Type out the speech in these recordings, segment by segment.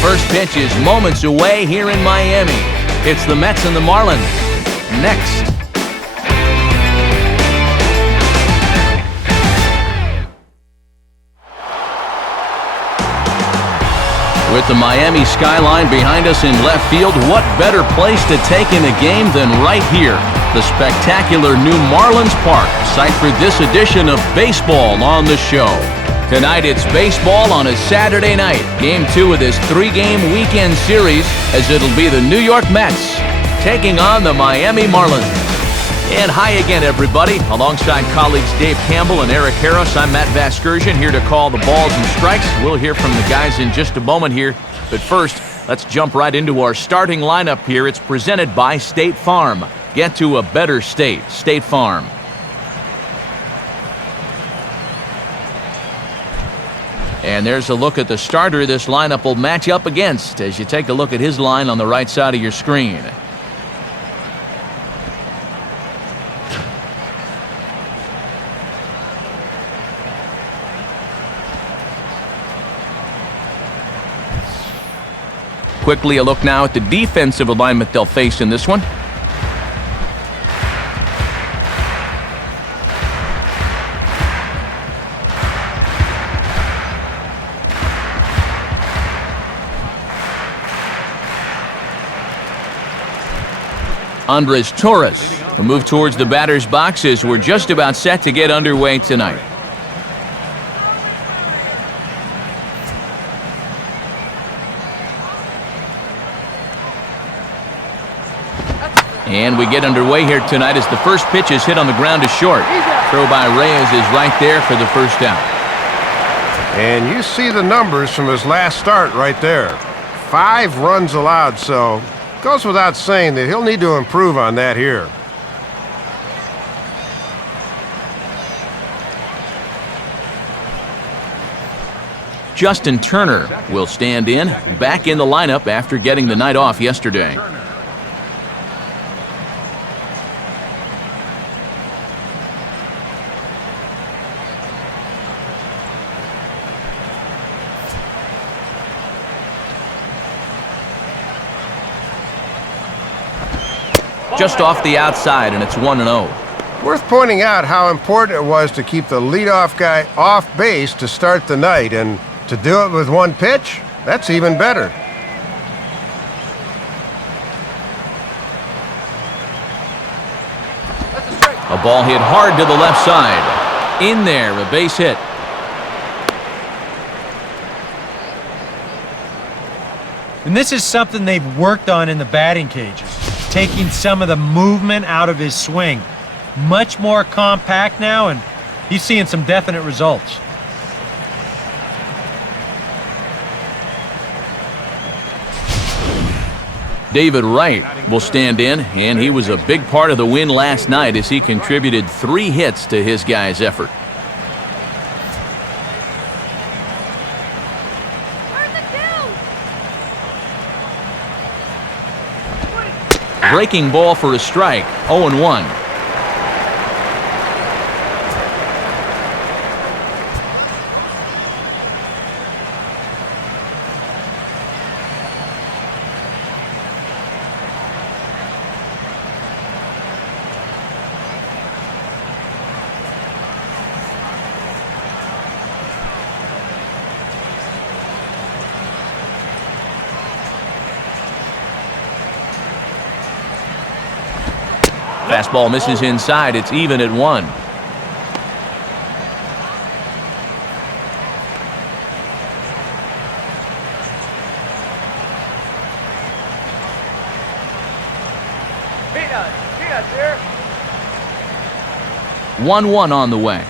First pitch is moments away here in Miami. It's the Mets and the Marlins. Next. With the Miami skyline behind us in left field, what better place to take in a game than right here? The spectacular new Marlins Park, site for this edition of baseball on the show. Tonight it's baseball on a Saturday night. Game 2 of this 3-game weekend series, as it'll be the New York Mets taking on the Miami Marlins. And hi again, everybody. Alongside colleagues Dave Campbell and Eric Harris, I'm Matt Vasgersian, here to call the balls and strikes. We'll hear from the guys in just a moment here. But first, let's jump right into our starting lineup here. It's presented by State Farm. Get to a better state. State Farm. And there's a look at the starter this lineup will match up against as you take a look at his line on the right side of your screen. Quickly a look now at the defensive alignment they'll face in this one. Andres Torres will move towards the batter's boxes. We're just about set to get underway tonight. And we get underway here tonight as the first pitch is hit on the ground to short. Throw by Reyes is right there for the first out. And you see the numbers from his last start right there. 5 runs allowed, so it goes without saying that he'll need to improve on that here. Justin Turner will stand in, back in the lineup after getting the night off yesterday. Just off the outside, and it's 1-0. Worth pointing out how important it was to keep the leadoff guy off base to start the night, and to do it with 1 pitch, that's even better. A ball hit hard to the left side. In there, a base hit. And this is something they've worked on in the batting cages. Taking some of the movement out of his swing. Much more compact now, and he's seeing some definite results. David Wright will stand in, and he was a big part of the win last night as he contributed 3 hits to his guys' effort. Breaking ball for a strike, 0-1. Fastball misses inside. It's even at 1. Peanuts, 1-1 on the way.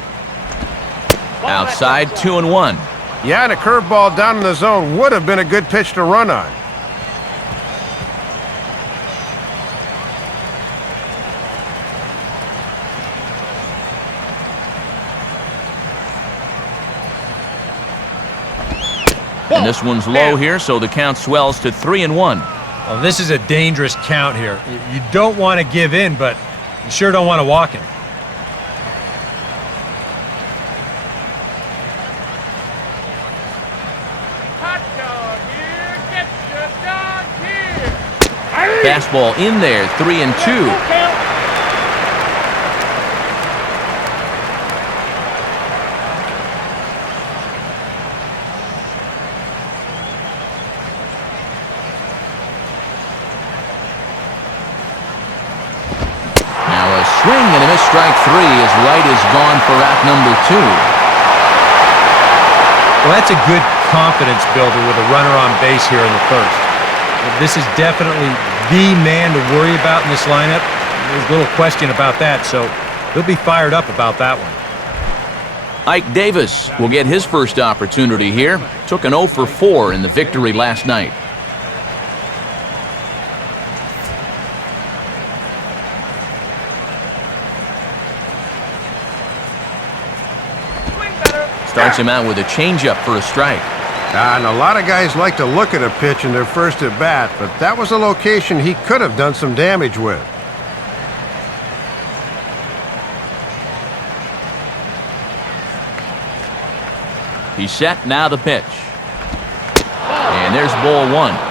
Outside, 2-1. Yeah, and a curveball down in the zone would have been a good pitch to run on. And this one's low here, so the count swells to 3-1. Well, this is a dangerous count here. You don't want to give in, but you sure don't want to walk him. Hot dog, here, get Fastball in there, 3-2. Swing and a miss, strike 3 as Wright is gone for out number 2. Well, that's a good confidence builder with a runner on base here in the first. This is definitely the man to worry about in this lineup. There's little question about that, so he'll be fired up about that one. Ike Davis will get his first opportunity here. Took an 0 for 4 in the victory last night. Starts him out with a changeup for a strike. And a lot of guys like to look at a pitch in their first at bat, but that was a location he could have done some damage with. He's set, now the pitch. And there's ball 1.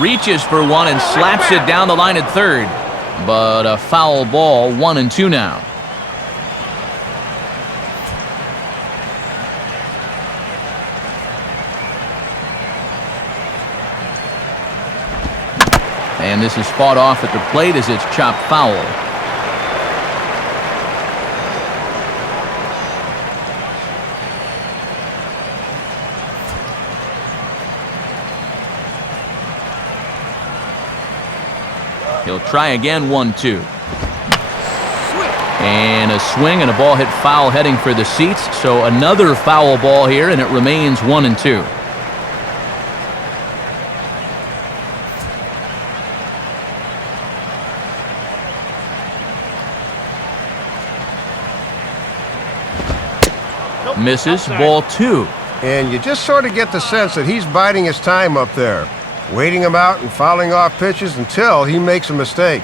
Reaches for one and slaps it down the line at third. But a foul ball, 1-2 now. And this is fought off at the plate as it's chopped foul. He'll try again, 1-2. And a swing and a ball hit foul heading for the seats. So another foul ball here, and it remains 1-2. Misses, ball 2. And you just sort of get the sense that he's biding his time up there, waiting him out and fouling off pitches until he makes a mistake.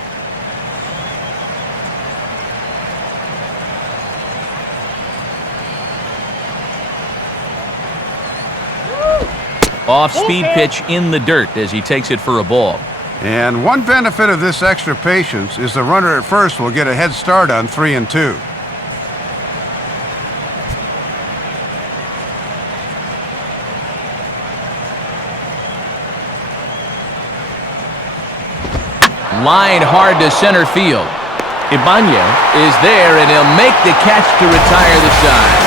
Off-speed pitch in the dirt as he takes it for a ball. And one benefit of this extra patience is the runner at first will get a head start on 3-2. Line hard to center field. Ibanez is there, and he'll make the catch to retire the side.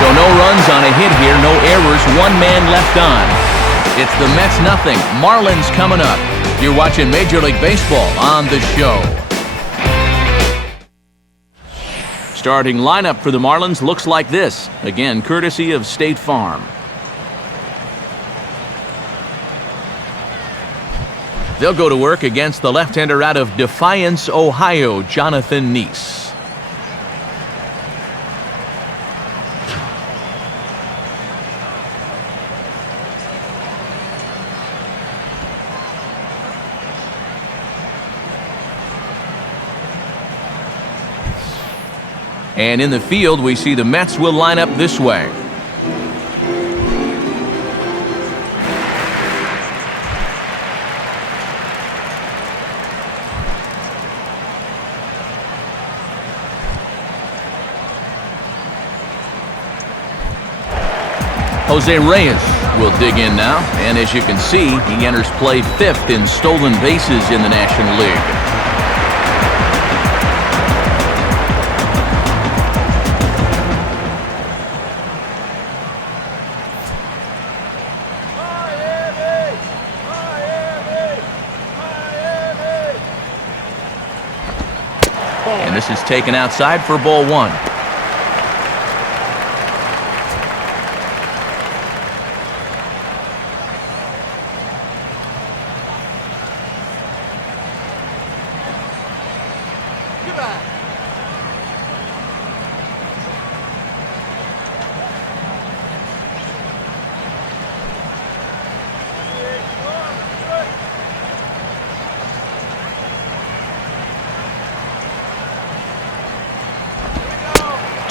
So no runs on a hit here, no errors, one man left on. It's the Mets nothing. Marlins coming up. You're watching Major League Baseball on the show. Starting lineup for the Marlins looks like this. Again, courtesy of State Farm. They'll go to work against the left-hander out of Defiance, Ohio, Jonathan Neese. And in the field, we see the Mets will line up this way. Jose Reyes will dig in now, and as you can see, he enters play 5th in stolen bases in the National League. And this is taken outside for ball 1.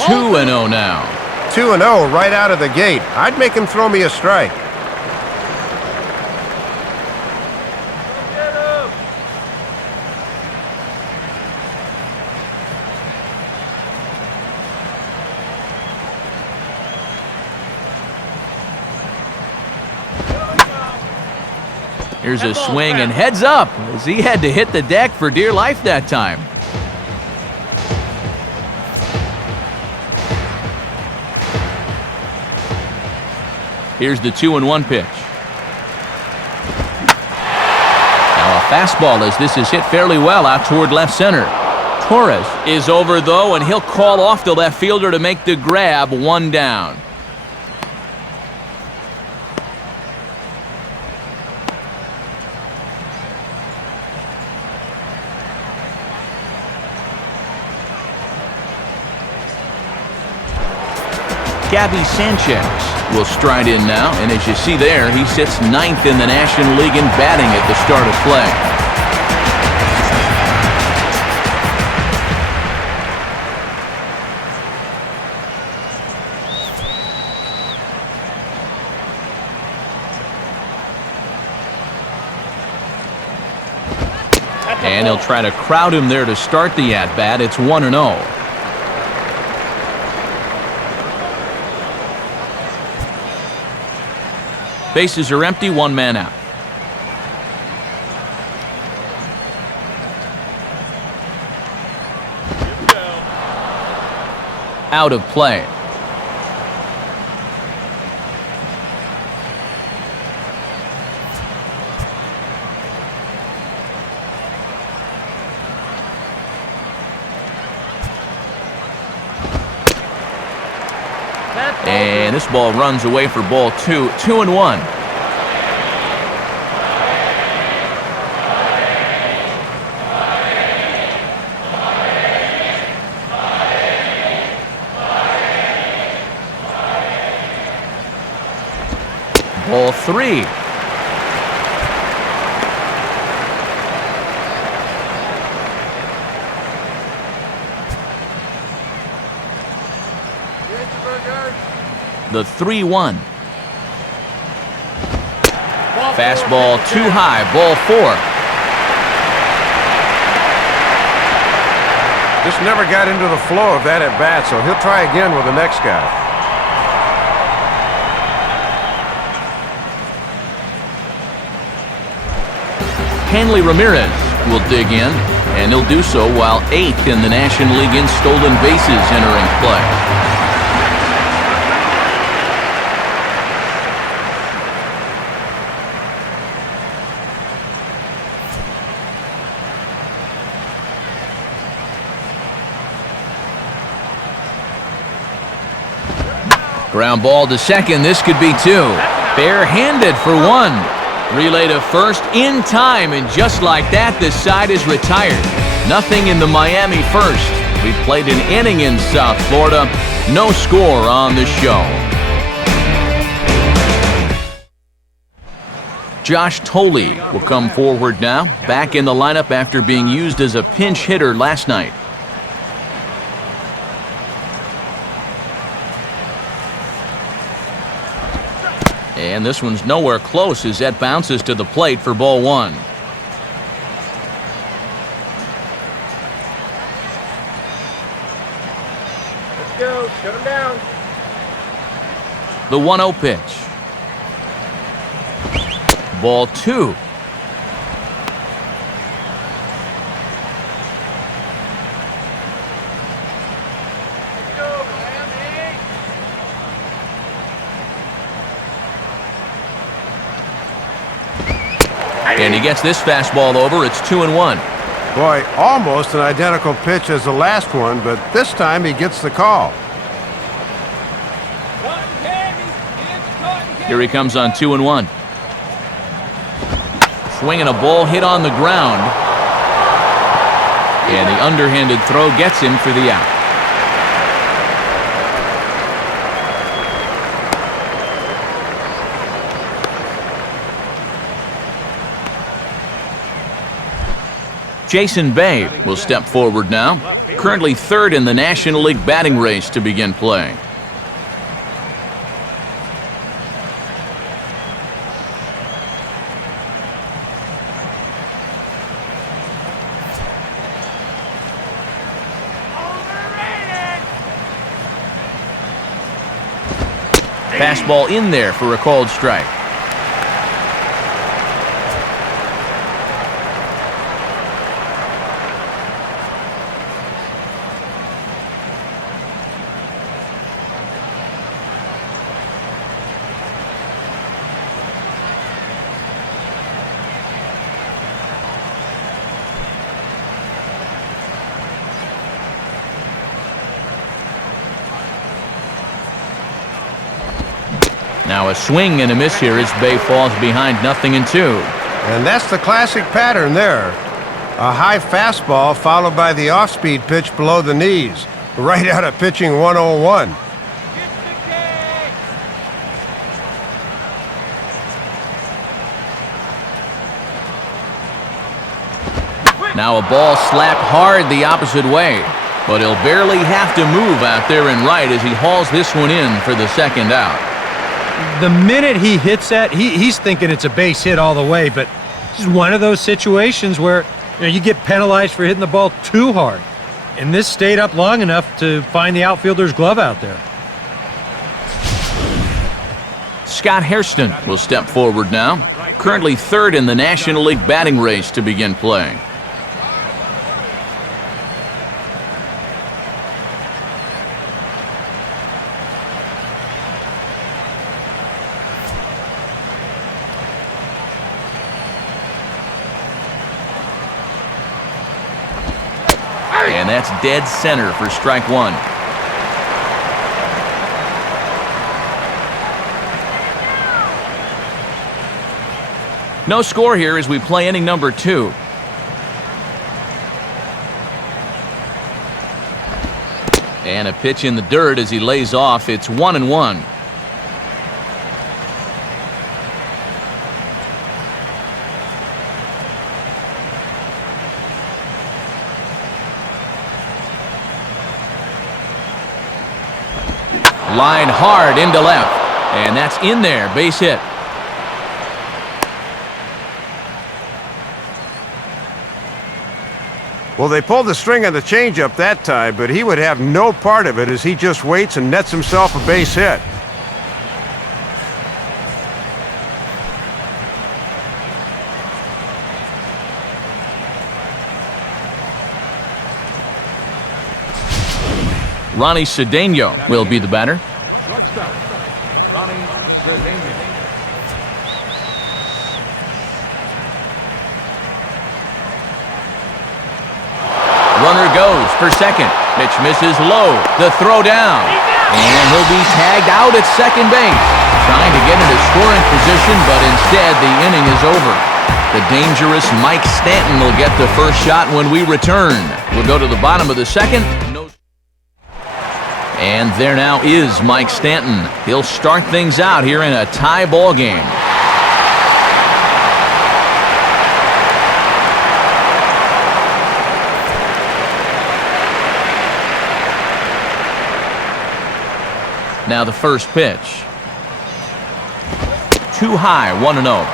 2-0 now. 2-0 right out of the gate. I'd make him throw me a strike. Here's a swing and heads up as he had to hit the deck for dear life that time. Here's the 2-1 pitch. Now a fastball as this is hit fairly well out toward left center. Torres is over though, and he'll call off the left fielder to make the grab. 1 down. Gabby Sanchez will stride in now, and as you see there, he sits 9th in the National League in batting at the start of play. And he'll try to crowd him there to start the at-bat. It's 1-0. Bases are empty, 1 man out. Out of play. And this ball runs away for ball 2. 2-1. Ball 3. The 3-1. Fastball too high. Ball 4. Just never got into the flow of that at bat, so he'll try again with the next guy. Hanley Ramirez will dig in, and he'll do so while 8th in the National League in stolen bases entering play. Ground ball to second. This could be 2. Barehanded for 1. Relay to first in time, and just like that, the side is retired. Nothing in the Miami first. We played an inning in South Florida. No score on the show. Josh Tolley will come forward now, back in the lineup after being used as a pinch hitter last night. And this one's nowhere close as that bounces to the plate for ball 1. Let's go. Shut him down. The 1-0 pitch. Ball 2. And he gets this fastball over. It's 2-1. Boy, almost an identical pitch as the last one, but this time he gets the call. Here he comes on 2-1. Swinging a ball hit on the ground. And the underhanded throw gets him for the out. Jason Bay will step forward now, currently third in the National League batting race to begin play. Fastball in there for a called strike. Now a swing and a miss here as Bay falls behind 0-2. And that's the classic pattern there. A high fastball followed by the off-speed pitch below the knees, right out of pitching 101. Now a ball slapped hard the opposite way, but he'll barely have to move out there and right as he hauls this one in for the second out. The minute he hits that, he's thinking it's a base hit all the way, but it's just one of those situations where you get penalized for hitting the ball too hard. And this stayed up long enough to find the outfielder's glove out there. Scott Hairston will step forward now, currently third in the National League batting race to begin play. And that's dead center for strike one. No score here as we play inning number 2. And a pitch in the dirt as he lays off. It's 1-1. Line hard into left, and that's in there, base hit. Well, they pulled the string on the changeup that time, but he would have no part of it as he just waits and nets himself a base hit. Ronnie Cedeno will be the batter. Shortstop, Ronnie Cedeno. Runner goes for second. Pitch misses low. The throw down. And he'll be tagged out at second base. Trying to get into scoring position, but instead the inning is over. The dangerous Mike Stanton will get the first shot when we return. We'll go to the bottom of the second. And there now is Mike Stanton. He'll start things out here in a tie ball game. Now the first pitch. Too high, 1-0.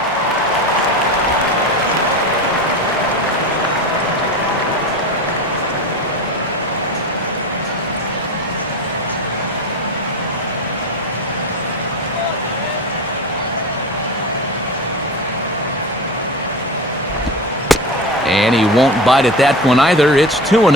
And he won't bite at that one either. It's 2-0.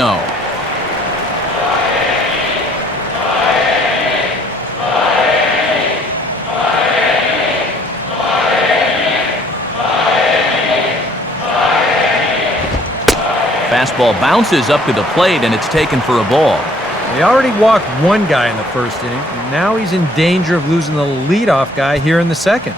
Fastball bounces up to the plate, and it's taken for a ball. They already walked one guy in the first inning. Now he's in danger of losing the leadoff guy here in the second.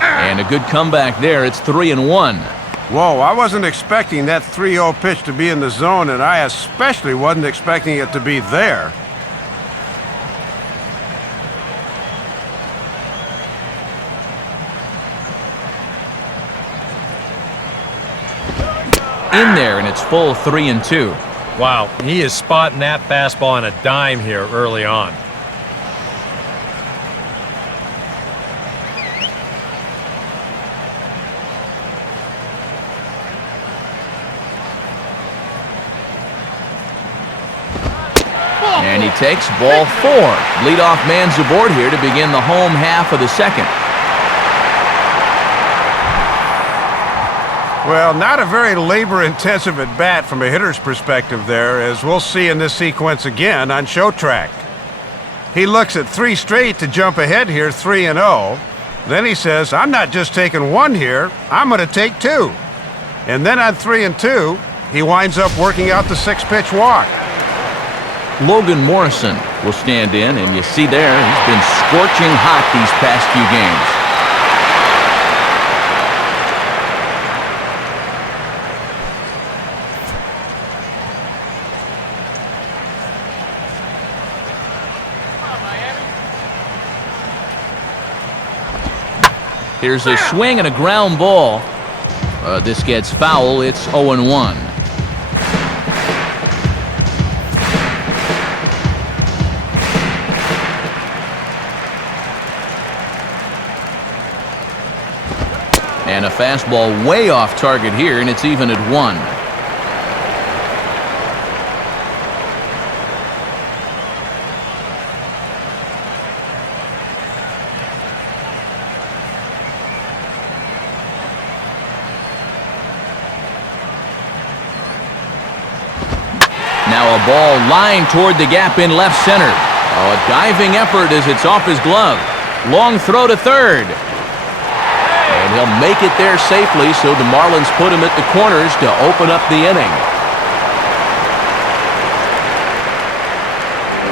And a good comeback there. It's 3-1. Whoa, I wasn't expecting that 3-0 pitch to be in the zone, and I especially wasn't expecting it to be there. in there, and it's full 3-2. Wow, he is spotting that fastball on a dime here early on. And he takes ball 4. Leadoff man's aboard here to begin the home half of the second. Well, not a very labor-intensive at-bat from a hitter's perspective there, as we'll see in this sequence again on show track. He looks at 3 straight to jump ahead here, 3-0. Then he says, I'm not just taking 1 here, I'm going to take 2. And then on 3-2, he winds up working out the 6-pitch walk. Logan Morrison will stand in, and you see there, he's been scorching hot these past few games. Here's a swing and a ground ball. This gets foul. It's 0-1. And a fastball way off target here, and it's even at 1. Now a ball lined toward the gap in left center. Oh, a diving effort as it's off his glove. Long throw to third. And he'll make it there safely, so the Marlins put him at the corners to open up the inning.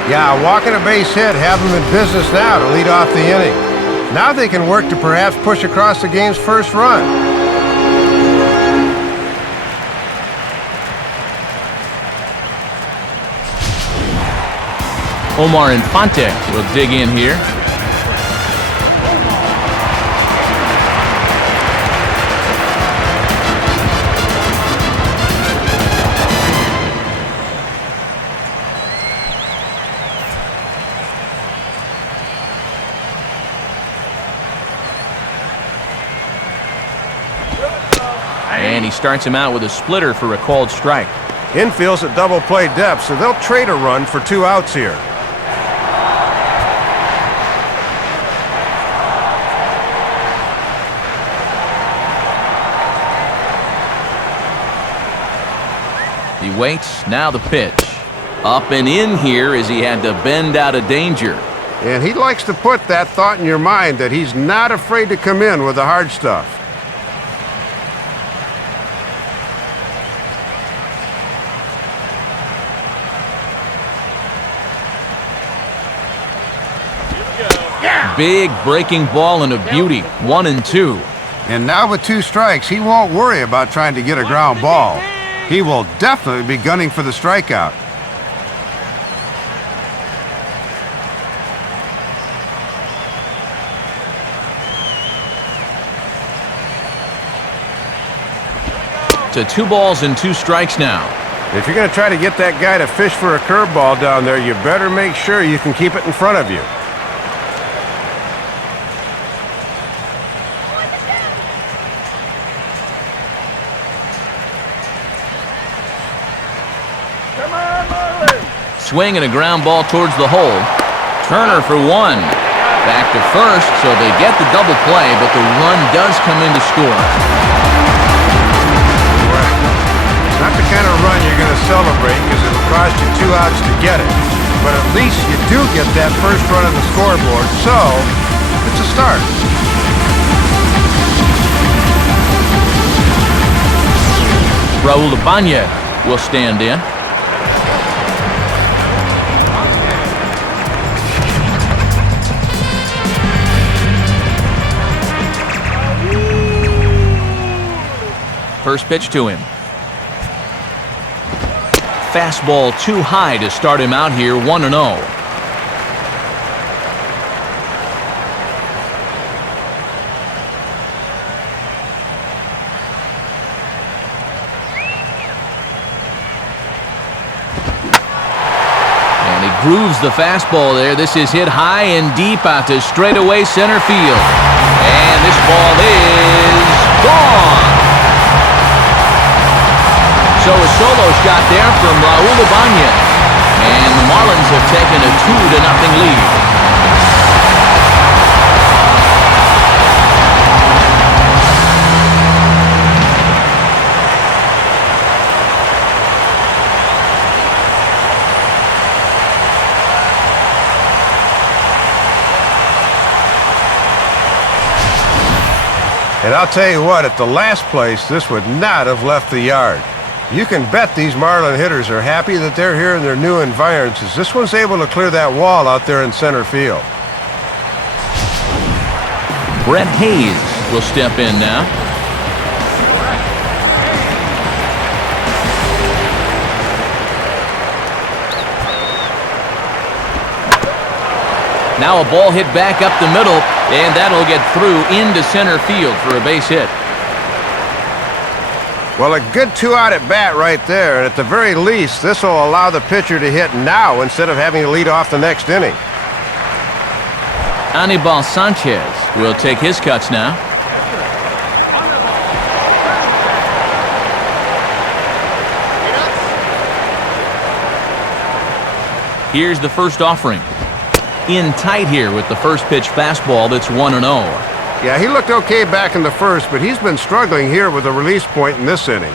Yeah, walking a base hit, have them in business now to lead off the inning. Now they can work to perhaps push across the game's first run. Omar Infante will dig in here. And he starts him out with a splitter for a called strike. Infield's at double play depth, so they'll trade a run for 2 outs here. He waits, now the pitch. Up and in here as he had to bend out of danger. And he likes to put that thought in your mind that he's not afraid to come in with the hard stuff. Big breaking ball and a beauty. 1-2. And now with 2 strikes, he won't worry about trying to get a ground ball. He will definitely be gunning for the strikeout. To 2 balls and 2 strikes now. If you're going to try to get that guy to fish for a curveball down there, you better make sure you can keep it in front of you. Swing and a ground ball towards the hole. Turner for 1. Back to first, so they get the double play, but the run does come in to score. Right. Not the kind of run you're going to celebrate because it'll cost you 2 outs to get it. But at least you do get that first run on the scoreboard, so it's a start. Raul Ibanez will stand in. First pitch to him. Fastball too high to start him out here, 1-0. grooves the fastball there. This is hit high and deep out to straightaway center field. And this ball is gone. So a solo shot there from Raul Ibanez. And the Marlins have taken a 2-0 lead. And I'll tell you what, at the last place, this would not have left the yard. You can bet these Marlin hitters are happy that they're here in their new environs, as this one's able to clear that wall out there in center field. Brett Hayes will step in now. Now a ball hit back up the middle, and that'll get through into center field for a base hit. Well, a good 2-out at bat right there, and at the very least, this will allow the pitcher to hit now instead of having to lead off the next inning. Anibal Sanchez will take his cuts now. Here's the first offering. In tight here with the first pitch fastball that's 1-0. Yeah, he looked okay back in the first, but he's been struggling here with a release point in this inning.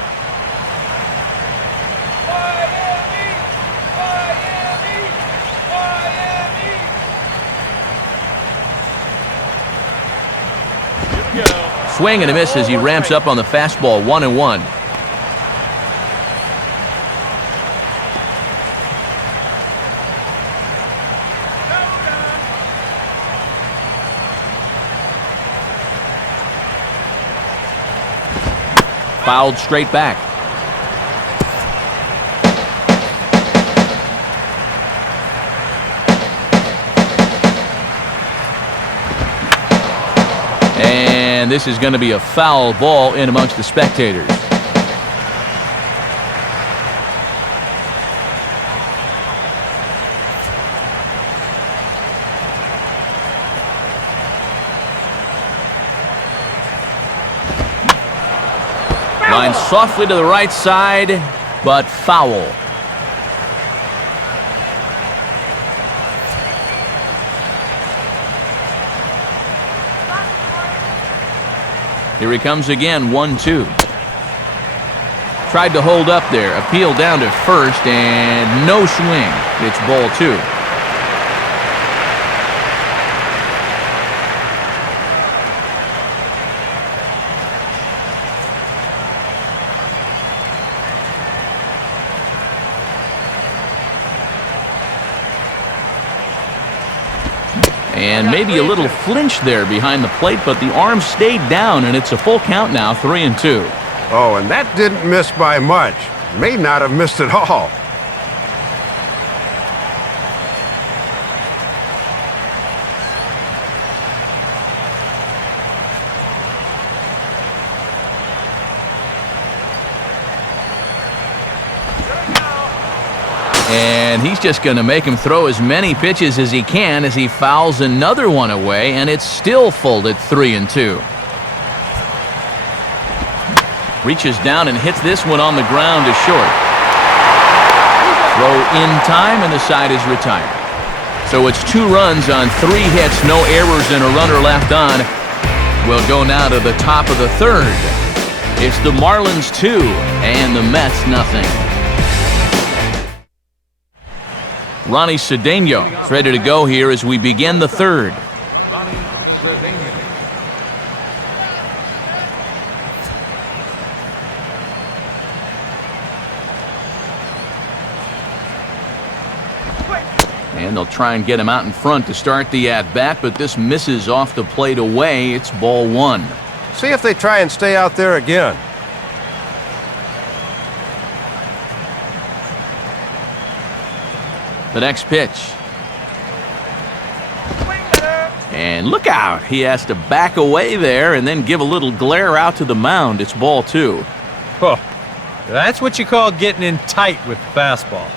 Swing and a miss as he ramps up on the fastball, 1-1. Fouled straight back. And this is going to be a foul ball in amongst the spectators. Line softly to the right side, but foul. Here he comes again, 1-2. Tried to hold up there, appeal down to first, and no swing. It's ball 2. And maybe a little flinch there behind the plate, but the arm stayed down, and it's a full count now, 3-2. Oh, and that didn't miss by much. May not have missed at all. And he's just going to make him throw as many pitches as he can as he fouls another one away, and it's still full at 3-2. Reaches down and hits this one on the ground to short. Throw in time, and the side is retired. So it's 2 runs on 3 hits, no errors, and a runner left on. We'll go now to the top of the 3rd. It's the Marlins 2 and the Mets nothing. Ronnie Cedeno is ready to go here as we begin the 3rd. Ronnie Cedeno. And they'll try and get him out in front to start the at-bat, but this misses off the plate away. It's ball 1. See if they try and stay out there again. The next pitch. And look out. He has to back away there and then give a little glare out to the mound. It's ball 2. Oh, that's what you call getting in tight with the fastball.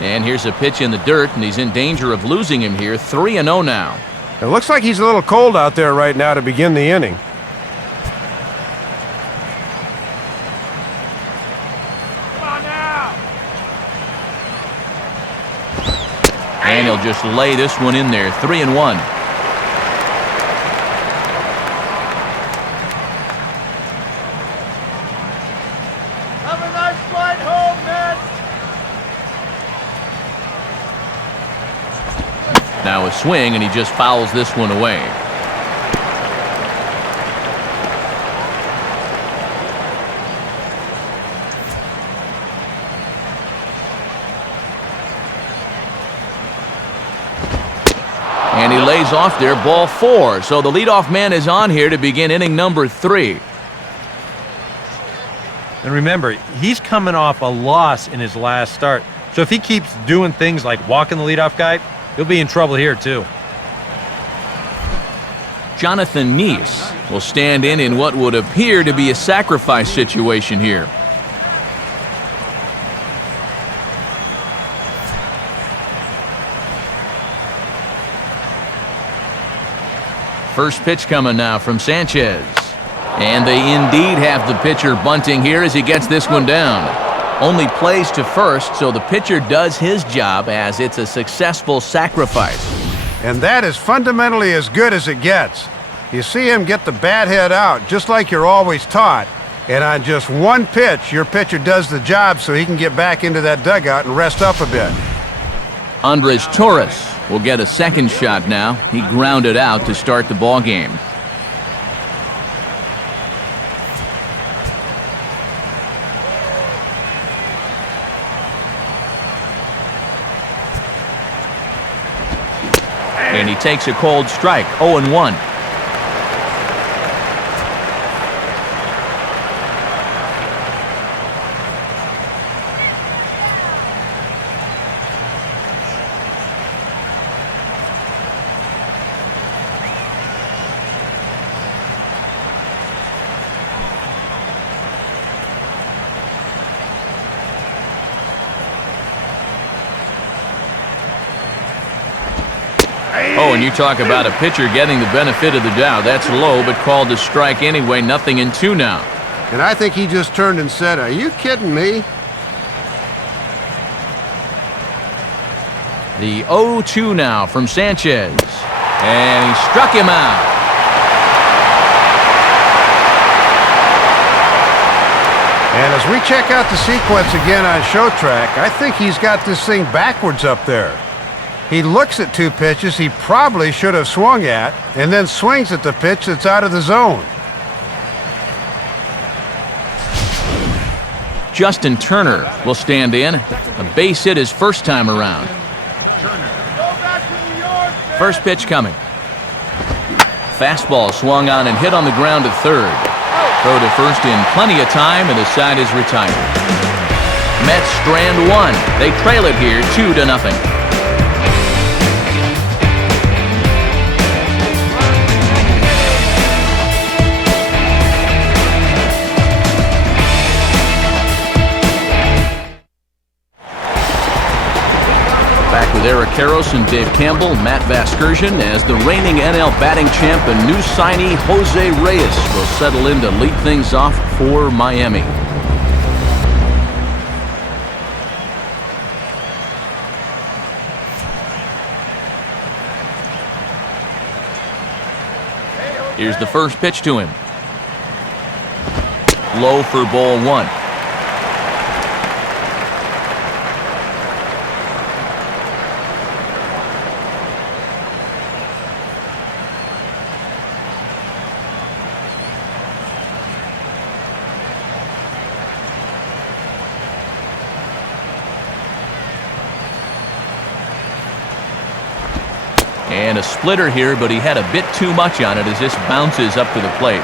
And here's a pitch in the dirt, and he's in danger of losing him here. 3-0 now. It looks like he's a little cold out there right now to begin the inning. And he'll just lay this one in there. 3-1. Have a nice flight home, Ned. Now a swing, and he just fouls this one away. And he lays off there, ball 4. So the leadoff man is on here to begin inning number 3. And remember, he's coming off a loss in his last start. So if he keeps doing things like walking the leadoff guy, he'll be in trouble here too. Jonathan Neese will stand in what would appear to be a sacrifice situation here. First pitch coming now from Sanchez. And they indeed have the pitcher bunting here as he gets this one down. Only plays to first, so the pitcher does his job as it's a successful sacrifice. And that is fundamentally as good as it gets. You see him get the bat head out just like you're always taught. And on just one pitch, your pitcher does the job so he can get back into that dugout and rest up a bit. Andres Torres will get a second shot now. He grounded out to start the ball game. And he takes a cold strike, 0-1. Oh, and you talk about a pitcher getting the benefit of the doubt. That's low, but called a strike anyway. 0-2 now. And I think he just turned and said, "Are you kidding me?" The 0-2 now from Sanchez. And he struck him out. And as we check out the sequence again on Show Track, I think he's got this thing backwards up there. He looks at two pitches he probably should have swung at, and then swings at the pitch that's out of the zone. Justin Turner will stand in. A base hit his first time around. First pitch coming. Fastball swung on and hit on the ground to third. Throw to first in plenty of time, and the side is retired. Mets strand one. They trail it here 2-0. Back with Eric Karros and Dave Campbell, Matt Vasgersian, as the reigning NL batting champ and new signee Jose Reyes will settle in to lead things off for Miami. Here's the first pitch to him. Low for ball 1. And a splitter here, but he had a bit too much on it as this bounces up to the plate.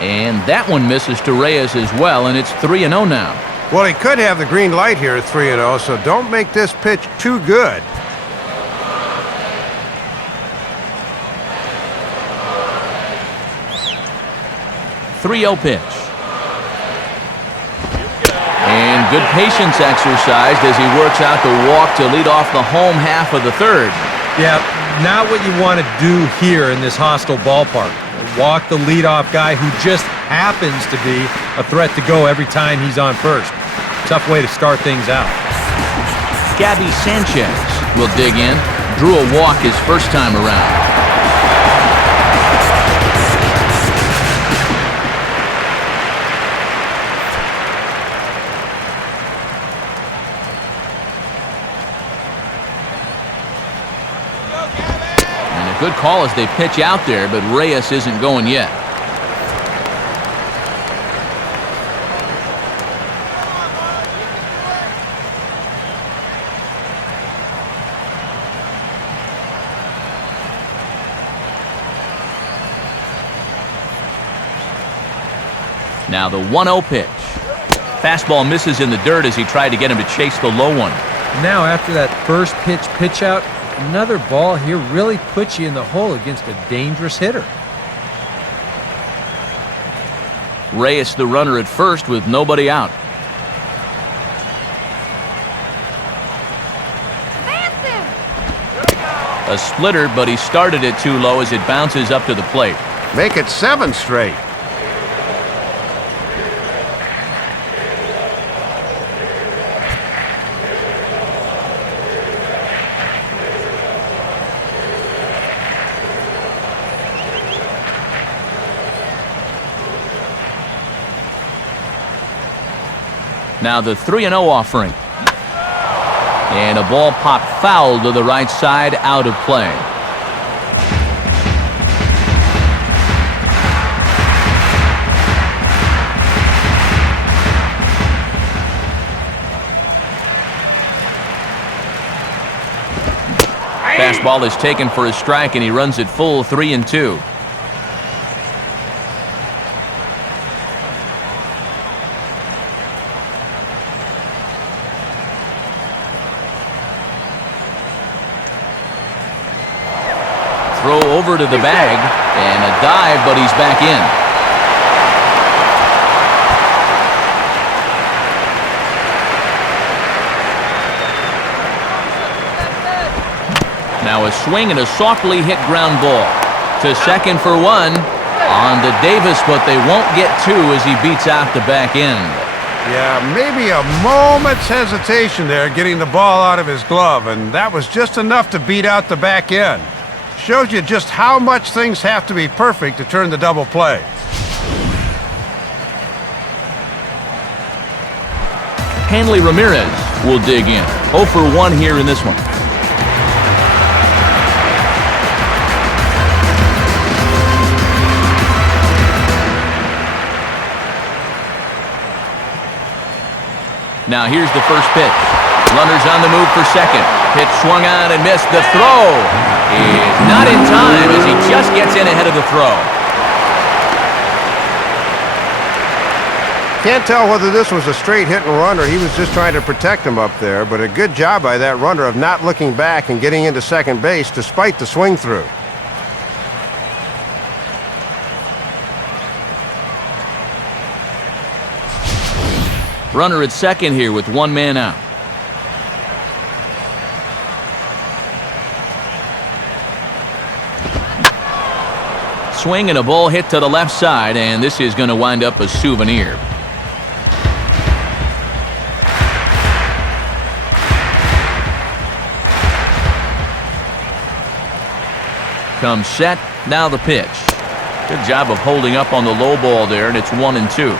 And that one misses to Reyes as well, and it's 3-0 now. Well, he could have the green light here at 3-0, so don't make this pitch too good. 3-0 pitch. And good patience exercised as he works out the walk to lead off the home half of the third. Yeah, not what you want to do here in this hostile ballpark. Walk the leadoff guy who just happens to be a threat to go every time he's on first. Tough way to start things out. Gabby Sanchez will dig in. Drew a walk his first time around. And a good call as they pitch out there, but Reyes isn't going yet. Now the 1-0 pitch. Fastball misses in the dirt as he tried to get him to chase the low one. Now after that first pitch out, another ball here really puts you in the hole against a dangerous hitter. Reyes the runner at first with nobody out. A splitter, but he started it too low as it bounces up to the plate. Make it 7 straight. Now the 3-0 offering. And a ball popped foul to the right side, out of play. Fastball is taken for a strike, and he runs it full 3-2. Throw over to the bag, and a dive, but he's back in. Now a swing and a softly hit ground ball. To second for one. On to Davis, but they won't get two as he beats out the back end. Yeah, maybe a moment's hesitation there getting the ball out of his glove, and that was just enough to beat out the back end. Shows you just how much things have to be perfect to turn the double play. Hanley Ramirez will dig in. 0 for 1 here in this one. Now here's the first pitch. Runners on the move for second. Pitch swung on and missed. The throw is not in time as he just gets in ahead of the throw. Can't tell whether this was a straight hit and run or he was just trying to protect him up there, but a good job by that runner of not looking back and getting into second base despite the swing through. Runner at second here with one man out. Swing and a ball hit to the left side, and this is going to wind up a souvenir. Comes set, now the pitch. Good job of holding up on the low ball there, and it's 1-2.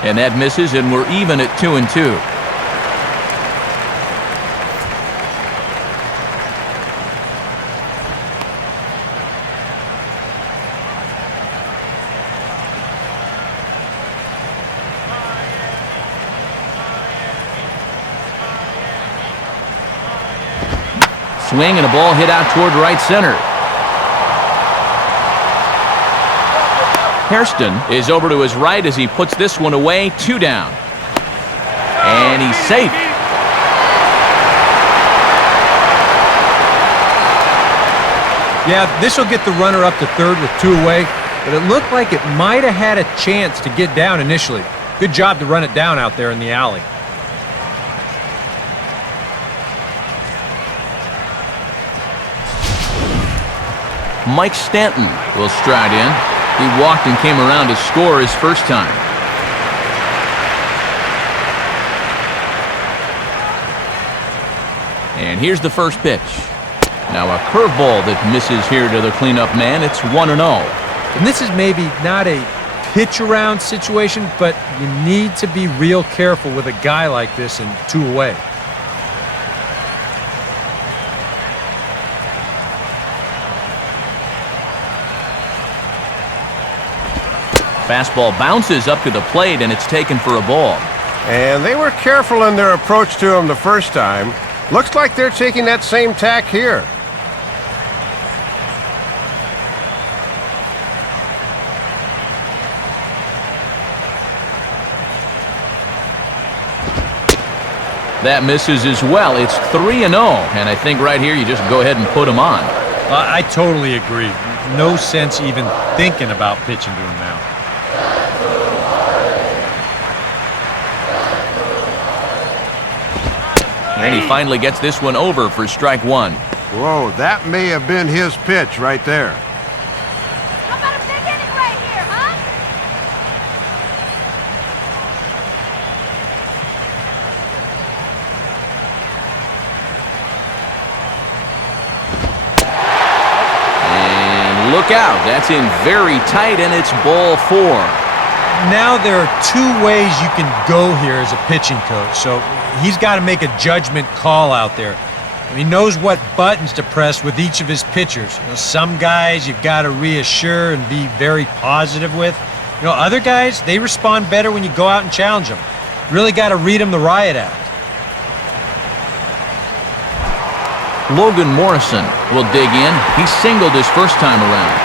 And that misses, and we're even at 2-2. Swing and a ball hit out toward right center. Hairston is over to his right as he puts this one away. 2 down. And he's safe. Yeah, this will get the runner up to third with 2 away, but it looked like it might have had a chance to get down initially. Good job to run it down out there in the alley. Mike Stanton will stride in. He walked and came around to score his first time. And here's the first pitch. Now a curveball that misses here to the cleanup man. It's 1-0. And this is maybe not a pitch-around situation, but you need to be real careful with a guy like this in 2 away. Fastball bounces up to the plate, and it's taken for a ball. And they were careful in their approach to him the first time. Looks like they're taking that same tack here. That misses as well. It's 3-0, and I think right here you just go ahead and put him on. I totally agree. No sense even thinking about pitching to him now. And he finally gets this one over for strike 1. Whoa, that may have been his pitch right there. How about a big inning right here, huh? And look out. That's in very tight, and it's ball 4. Now there are 2 ways you can go here as a pitching coach, so he's got to make a judgment call out there. He knows what buttons to press with each of his pitchers. Some guys you've got to reassure and be very positive with. Other guys, they respond better when you go out and challenge them. Really got to read them the riot act. Logan Morrison will dig in. He singled his first time around.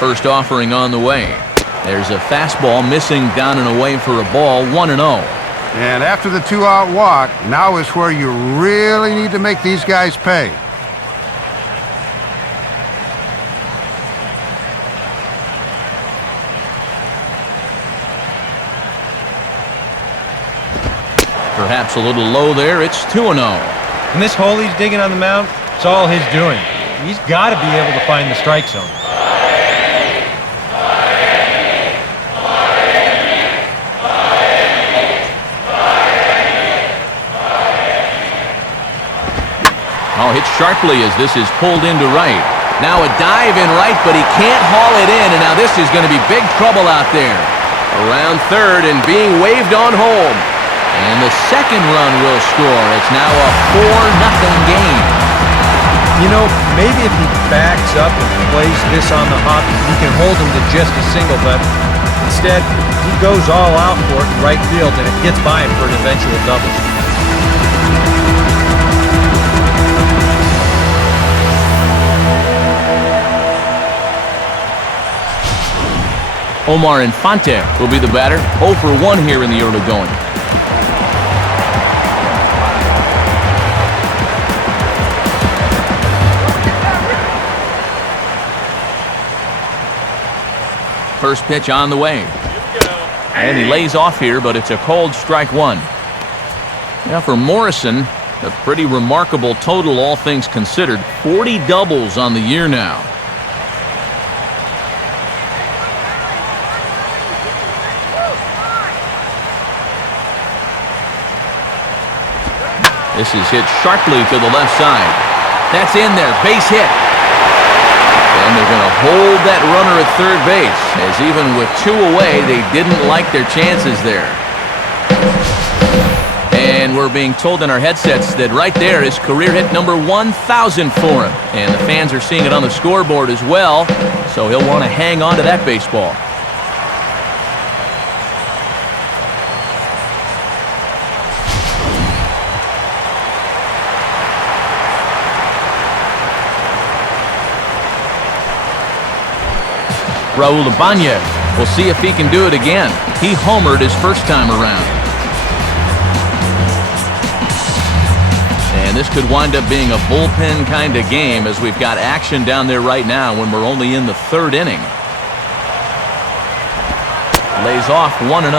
First offering on the way. There's a fastball missing down and away for a ball. 1-0. And after the 2-out walk, now is where you really need to make these guys pay. Perhaps a little low there. It's 2-0. And this hole he's digging on the mound, it's all his doing. He's got to be able to find the strike zone. Hit sharply as this is pulled into right. Now a dive in right, but he can't haul it in, and now this is going to be big trouble out there. Around third and being waved on home. And the second run will score. It's now a 4-0 game. Maybe if he backs up and plays this on the hop, he can hold him to just a single, but instead, he goes all out for it in right field, and it gets by him for an eventual double. Omar Infante will be the batter. 0 for 1 here in the early going. First pitch on the way. And he lays off here, but it's a cold strike 1. Now for Morrison, a pretty remarkable total, all things considered. 40 doubles on the year now. This is hit sharply to the left side. That's in there. Base hit. And they're going to hold that runner at third base, as even with 2 away, they didn't like their chances there. And we're being told in our headsets that right there is career hit number 1,000 for him. And the fans are seeing it on the scoreboard as well, so he'll want to hang on to that baseball. . 2 Raul Ibanez will see if he can do it again. He homered his first time around. And this could wind up being a bullpen kind of game, as we've got action down there right now when we're only in the third inning. Lays off 1-0.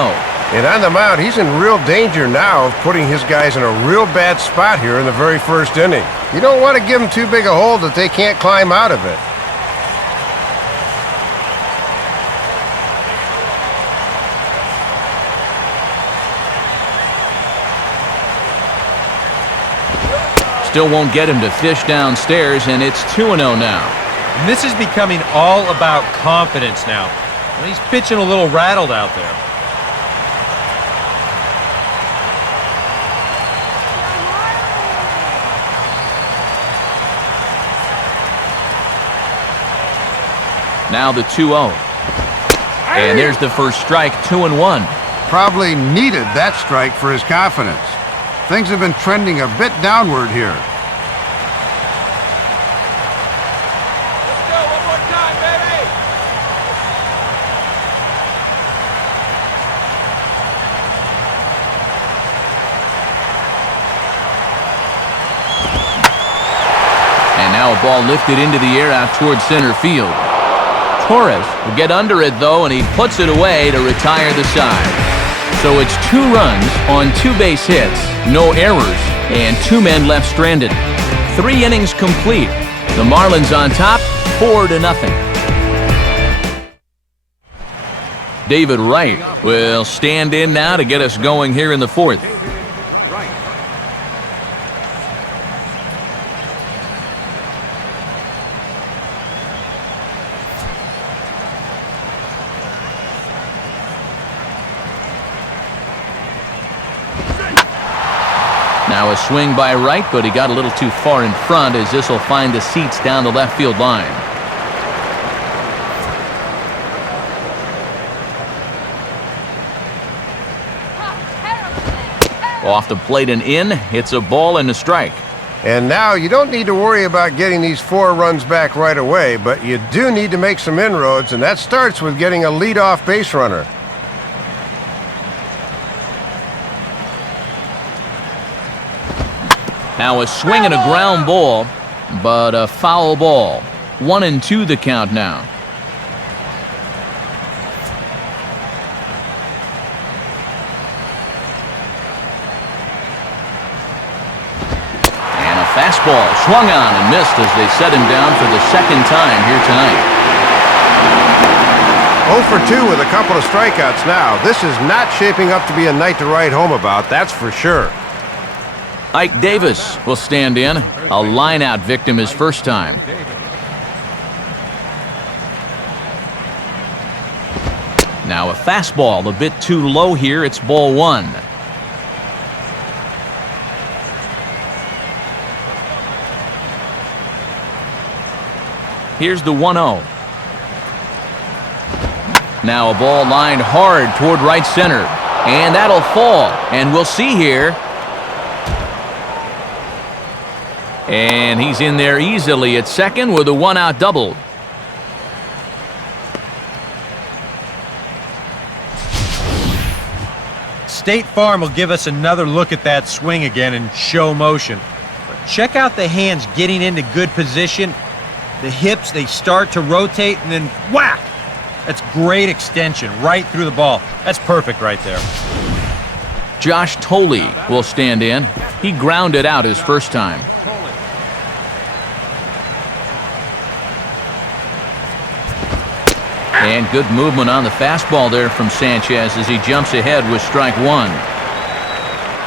And on the mound, he's in real danger now of putting his guys in a real bad spot here in the very first inning. You don't want to give them too big a hole that they can't climb out of it. Still won't get him to fish downstairs, and it's 2-0 now. And this is becoming all about confidence now. And he's pitching a little rattled out there. Now the 2-0. And there's the first strike, 2-1. Probably needed that strike for his confidence. Things have been trending a bit downward here. Let's go one more time, baby. And now a ball lifted into the air out towards center field. Torres will get under it, though, and he puts it away to retire the side. So it's 2 runs on 2 base hits, no errors, and 2 men left stranded. 3 innings complete. The Marlins on top, 4-0. David Wright will stand in now to get us going here in the 4th. Now a swing by Wright, but he got a little too far in front, as this will find the seats down the left field line. Off the plate and in, hits a ball and a strike. And now you don't need to worry about getting these 4 runs back right away, but you do need to make some inroads, and that starts with getting a leadoff base runner. Now a swing and a ground ball, but a foul ball. 1-2 the count now. And a fastball swung on and missed as they set him down for the second time here tonight. 0 for 2 with a couple of strikeouts now. This is not shaping up to be a night to write home about, that's for sure. Ike Davis will stand in. A line-out victim his first time. Now a fastball, a bit too low here. It's ball 1. Here's the 1-0. Now a ball lined hard toward right center. And that'll fall. And we'll see here. And he's in there easily at second with a 1-out double. State Farm will give us another look at that swing again and show motion. But check out the hands getting into good position. The hips, they start to rotate, and then whack! That's great extension right through the ball. That's perfect right there. Josh Tolley will stand in. He grounded out his first time. And good movement on the fastball there from Sanchez as he jumps ahead with strike 1.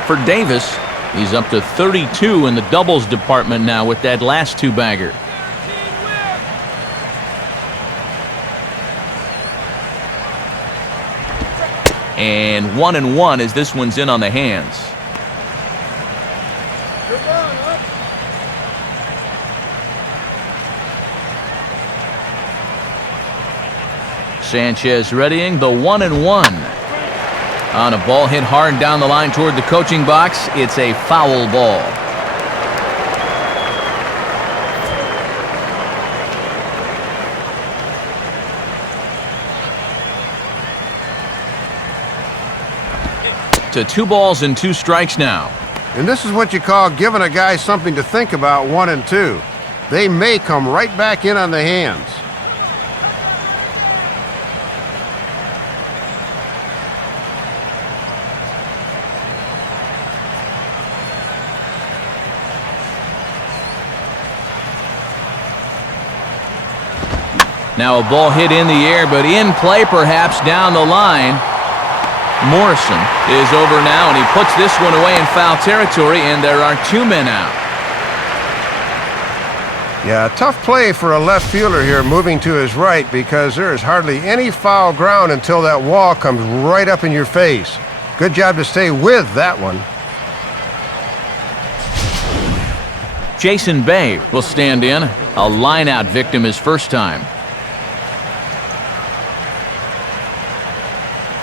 For Davis, he's up to 32 in the doubles department now with that last 2-bagger. And 1-1 as this one's in on the hands. Sanchez readying the 1-1. On a ball hit hard down the line toward the coaching box. It's a foul ball. to 2 balls and 2 strikes now. And this is what you call giving a guy something to think about, 1 and 2. They may come right back in on the hands. Now a ball hit in the air, but in play perhaps down the line. Morrison is over now, and he puts this one away in foul territory, and there are 2 men out. Yeah, tough play for a left fielder here moving to his right because there is hardly any foul ground until that wall comes right up in your face. Good job to stay with that one. Jason Bay will stand in. A line-out victim his first time.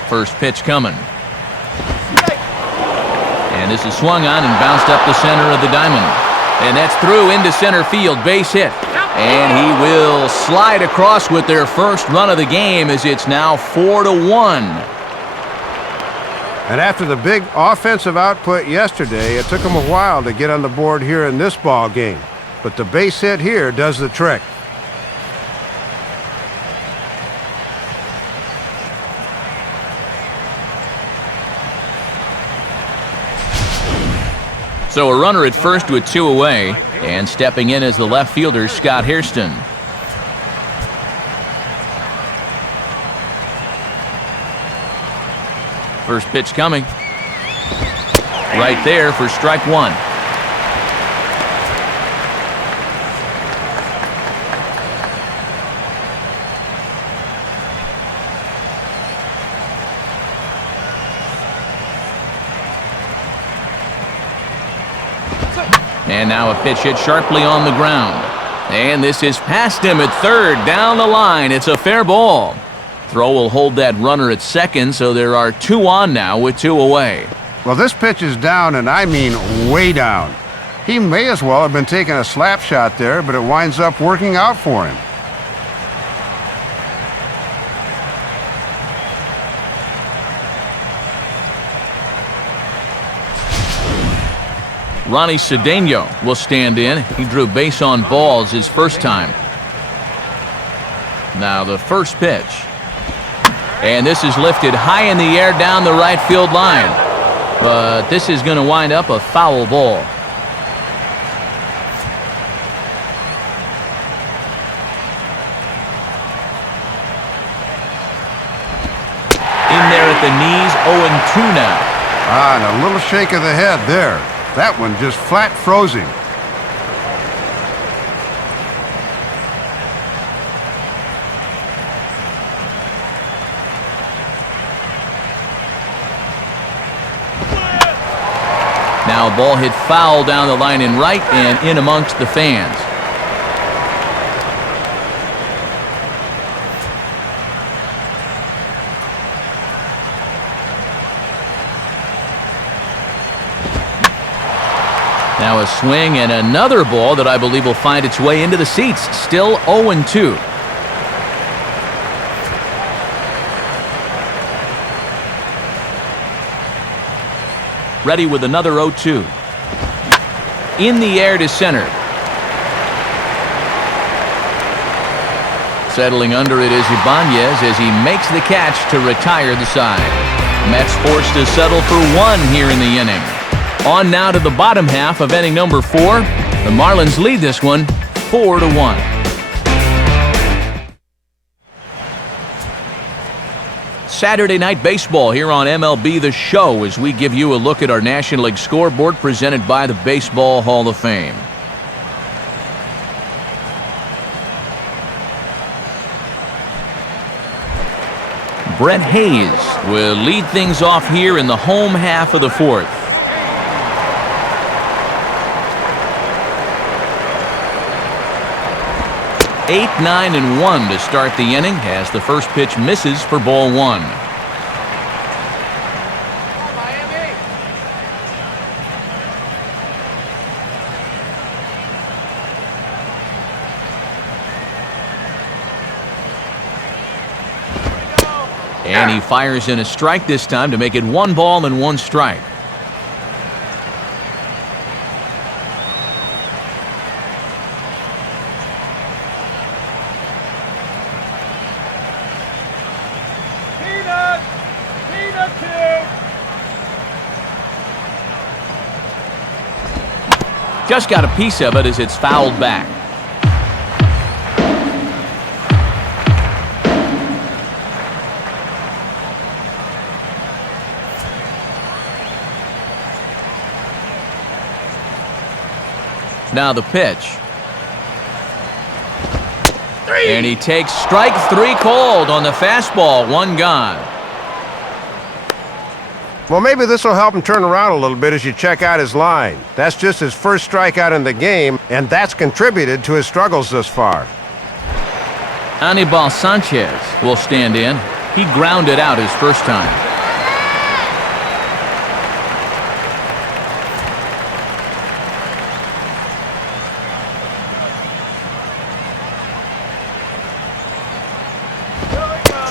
First pitch coming. And this is swung on and bounced up the center of the diamond. And that's through into center field, base hit. And he will slide across with their first run of the game as it's now 4-1. And after the big offensive output yesterday, it took him a while to get on the board here in this ball game. But the base hit here does the trick. So a runner at first with 2 away, and stepping in as the left fielder, Scott Hairston. First pitch coming. Right there for strike 1. And now a pitch hit sharply on the ground. And this is past him at third, down the line. It's a fair ball. Throw will hold that runner at second, so there are 2 on now with 2 away. Well, this pitch is down, and I mean way down. He may as well have been taking a slap shot there, but it winds up working out for him. Ronnie Cedeno will stand in. He drew base on balls his first time. Now the first pitch. And this is lifted high in the air down the right field line. But this is going to wind up a foul ball. In there at the knees, 0-2 now. And a little shake of the head there. That one just flat froze him. Now a ball hit foul down the line in right and in amongst the fans. Now a swing and another ball that I believe will find its way into the seats. Still 0-2. Ready with another 0-2. In the air to center. Settling under it is Ibanez as he makes the catch to retire the side. Mets forced to settle for 1 here in the inning. On now to the bottom half of inning number 4. The Marlins lead this one 4-1. Saturday Night Baseball here on MLB The Show as we give you a look at our National League scoreboard presented by the Baseball Hall of Fame. Brett Hayes will lead things off here in the home half of the 4th. 8, 9, and 1 to start the inning as the first pitch misses for ball 1. And he fires in a strike this time to make it 1 ball and 1 strike. Peanut here. Just got a piece of it as it's fouled back. Now the pitch. And he takes strike 3 cold on the fastball. 1 gone. Well, maybe this will help him turn around a little bit as you check out his line. That's just his first strikeout in the game, and that's contributed to his struggles thus far. Anibal Sanchez will stand in. He grounded out his first time.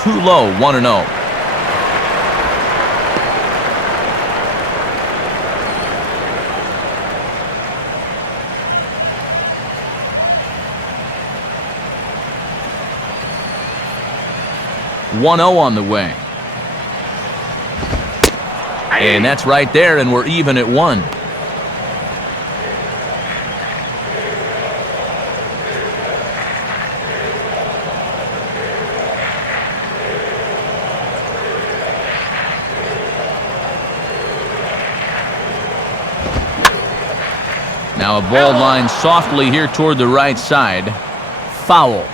Too low, 1-0. On the way. And that's right there, and we're even at 1. Now a ball line softly here toward the right side. Foul.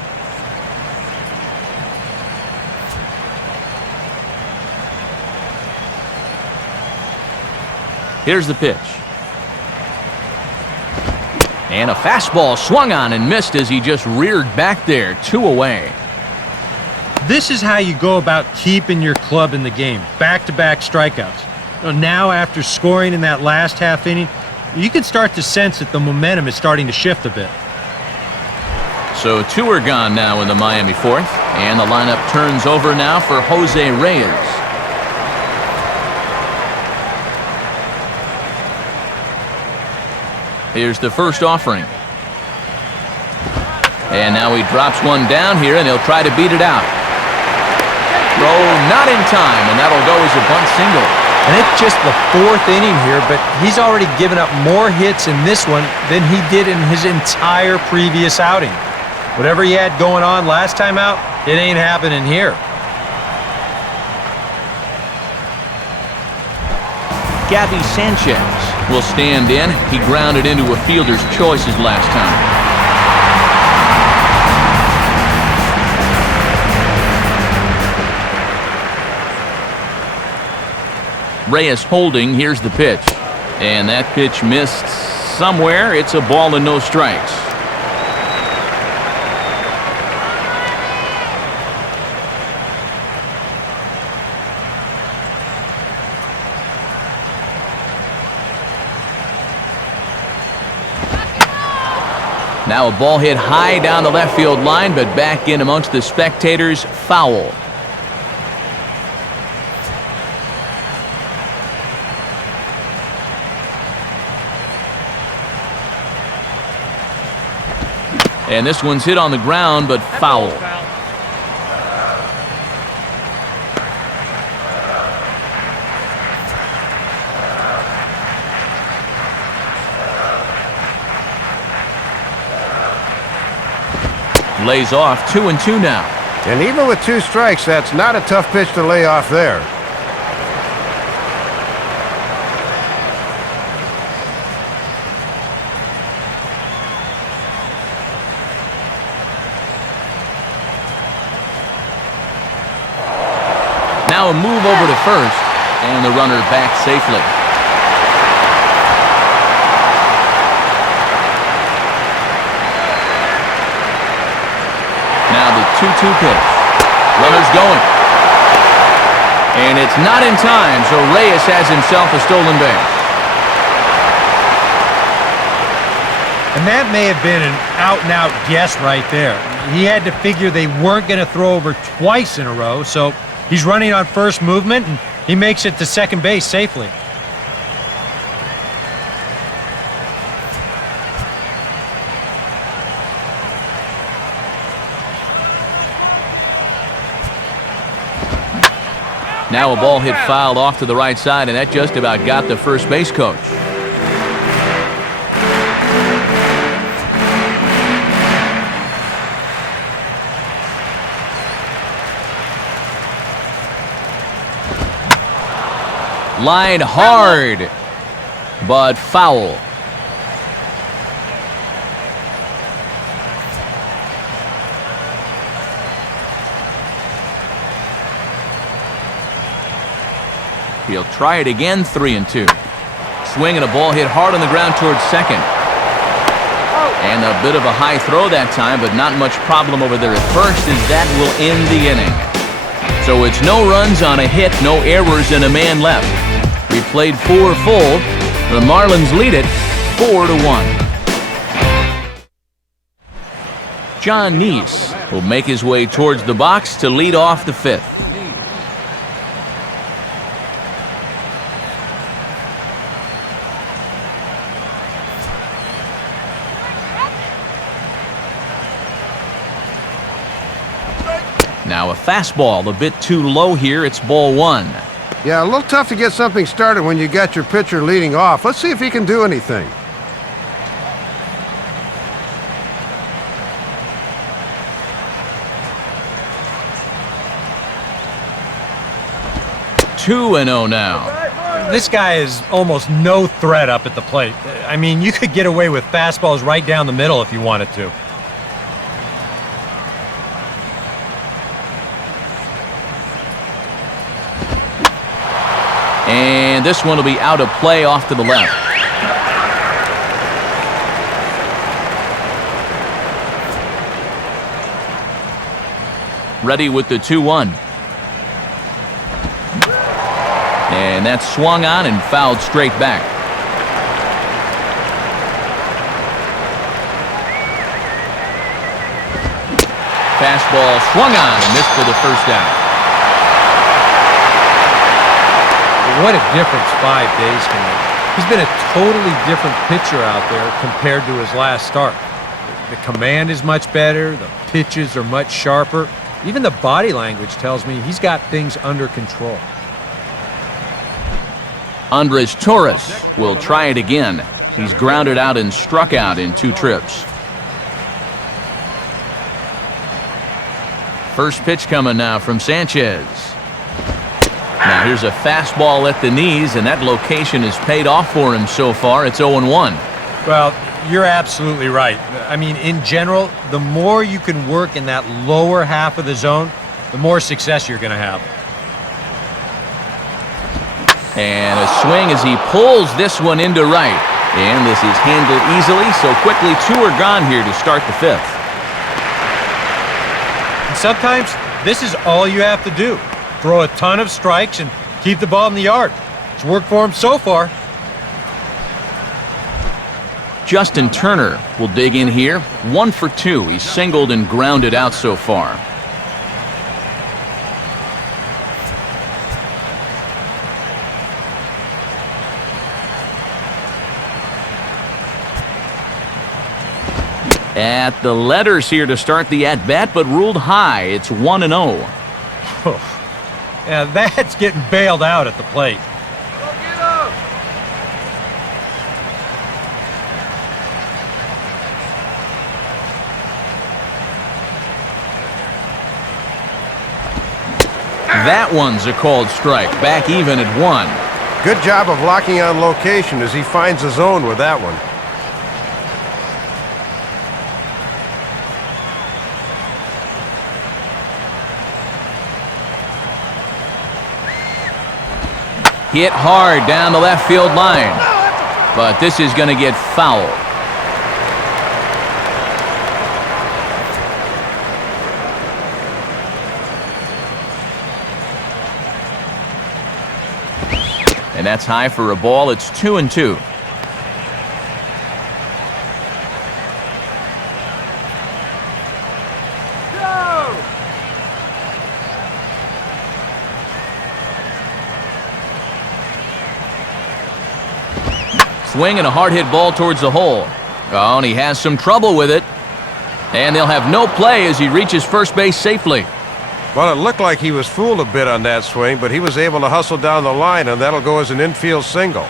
Here's the pitch. And a fastball swung on and missed as he just reared back there. 2 away. This is how you go about keeping your club in the game. Back-to-back strikeouts. Now, after scoring in that last half inning, you can start to sense that the momentum is starting to shift a bit. So 2 are gone now in the Miami 4th. And the lineup turns over now for Jose Reyes. Here's the first offering. And now he drops one down here, and he'll try to beat it out. Throw not in time, and that'll go as a bunt single. And it's just the 4th inning here, but he's already given up more hits in this one than he did in his entire previous outing. Whatever he had going on last time out, it ain't happening here. Gabby Sanchez will stand in. He grounded into a fielder's choice his last time. Reyes holding. Here's the pitch. And that pitch missed somewhere. It's a ball and no strikes. Now a ball hit high down the left field line, but back in amongst the spectators. Foul. And this one's hit on the ground, but foul. Lays off. 2-2 now. And even with 2 strikes, that's not a tough pitch to lay off there. Now a move over to first, and the runner back safely. Now the 2-2 pitch. Runner's going. And it's not in time, so Reyes has himself a stolen base. And that may have been an out-and-out guess right there. He had to figure they weren't going to throw over twice in a row, so He's running on first movement, and he makes it to second base safely. Now a ball hit fouled off to the right side, and that just about got the first base coach. Line hard, but foul. He'll try it again, 3-2. Swing and a ball hit hard on the ground towards second. And a bit of a high throw that time, but not much problem over there at first, as that will end the inning. So it's no runs on a hit, no errors, and a man left. We played 4 full. The Marlins lead it 4-1. John Neese will make his way towards the box to lead off the 5th. Now a fastball a bit too low here. It's ball 1. Yeah, a little tough to get something started when you got your pitcher leading off. Let's see if he can do anything. Two and 0 now. This guy is almost no threat up at the plate. I mean, you could get away with fastballs right down the middle if you wanted to. And this one will be out of play off to the left. Ready with the 2-1. And that's swung on and fouled straight back. Fastball swung on and missed for the first out. What a difference 5 days can make. He's been a totally different pitcher out there compared to his last start. The command is much better. The pitches are much sharper. Even the body language tells me he's got things under control. Andres Torres will try it again. He's grounded out and struck out in 2 trips. First pitch coming now from Sanchez. Now here's a fastball at the knees, and that location has paid off for him so far. It's 0-1. Well, you're absolutely right. I mean, in general, the more you can work in that lower half of the zone, the more success you're going to have. And a swing as he pulls this one into right. And this is handled easily, so quickly 2 are gone here to start the 5th. And sometimes this is all you have to do. Throw a ton of strikes and keep the ball in the yard. It's worked for him so far. Justin Turner will dig in here. 1 for 2. He's singled and grounded out so far. At the letters here to start the at-bat, but ruled high. It's 1-0. Yeah, that's getting bailed out at the plate. That one's a called strike. Back even at 1. Good job of locking on location as he finds the zone with that one. Hit hard down the left field line. But this is going to get foul. And that's high for a ball. It's 2-2. swing and a hard hit ball towards the hole. Oh, and he has some trouble with it. And they'll have no play as he reaches first base safely. Well, it looked like he was fooled a bit on that swing, but he was able to hustle down the line, and that'll go as an infield single.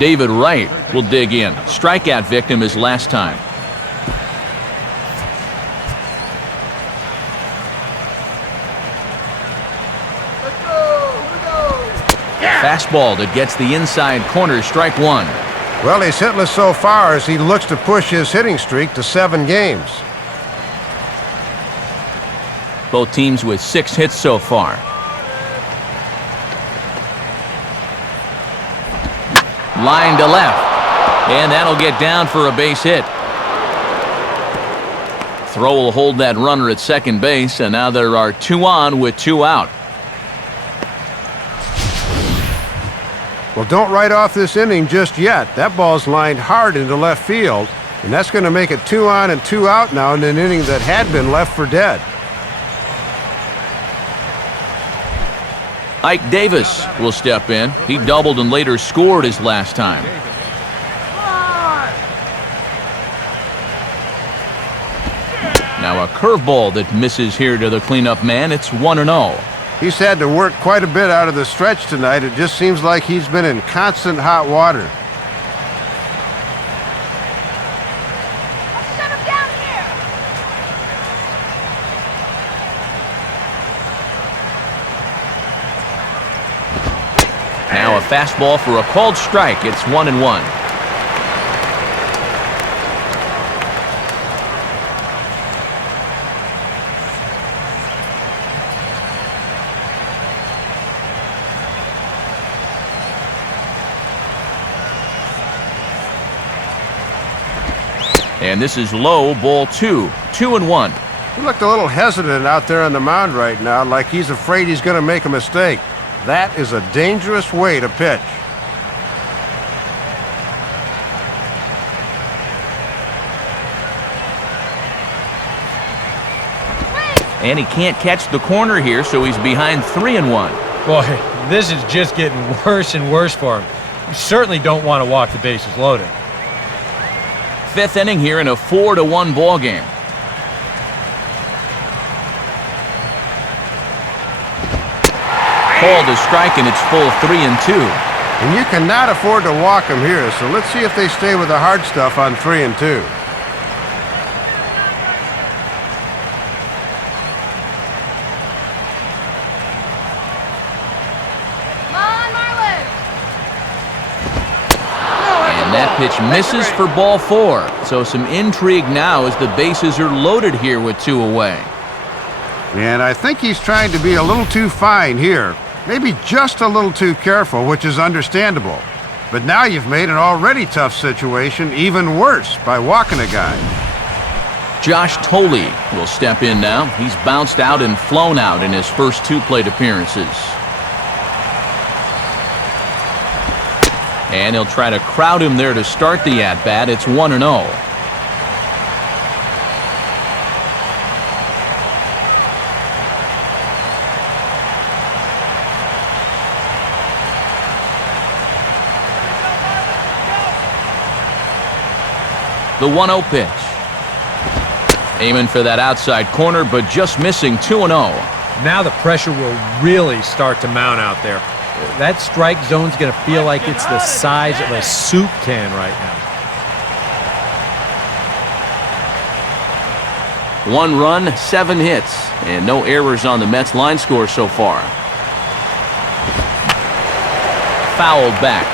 David Wright will dig in. Strikeout victim his last time. Let's go! Here we go! Fastball that gets the inside corner, strike one. Well, he's hitless so far as he looks to push his hitting streak to 7 games. Both teams with 6 hits so far. Line to left. And that'll get down for a base hit. Throw will hold that runner at second base, and now there are 2 on with 2 out. Well, don't write off this inning just yet. That ball's lined hard into left field, and that's going to make it 2 on and 2 out now in an inning that had been left for dead. Ike Davis will step in. He doubled and later scored his last time. Now a curveball that misses here to the cleanup man. It's 1-0. He's had to work quite a bit out of the stretch tonight. It just seems like he's been in constant hot water. Shut him down here! Now a fastball for a called strike. It's 1-1. And this is low, ball 2. 2-1. He looked a little hesitant out there on the mound right now, like he's afraid he's going to make a mistake. That is a dangerous way to pitch. And he can't catch the corner here, so he's behind 3-1. Boy, this is just getting worse and worse for him. You certainly don't want to walk the bases loaded. 5th inning here in a 4-1 ball game. Called a strike, and it's full 3-2. And you cannot afford to walk him here, so let's see if they stay with the hard stuff on 3-2. That pitch misses for ball 4. So some intrigue now as the bases are loaded here with 2 away. And I think he's trying to be a little too fine here. Maybe just a little too careful, which is understandable. But now you've made an already tough situation even worse by walking a guy. Josh Tolley will step in now. He's bounced out and flown out in his first 2 plate appearances. And he'll try to crowd him there to start the at-bat. It's 1-0. The 1-0 pitch. Aiming for that outside corner, but just missing. 2-0. Now the pressure will really start to mount out there. That strike zone's going to feel like it's the size of a soup can right now. 1 run, 7 hits, and no errors on the Mets line score so far. Fouled back.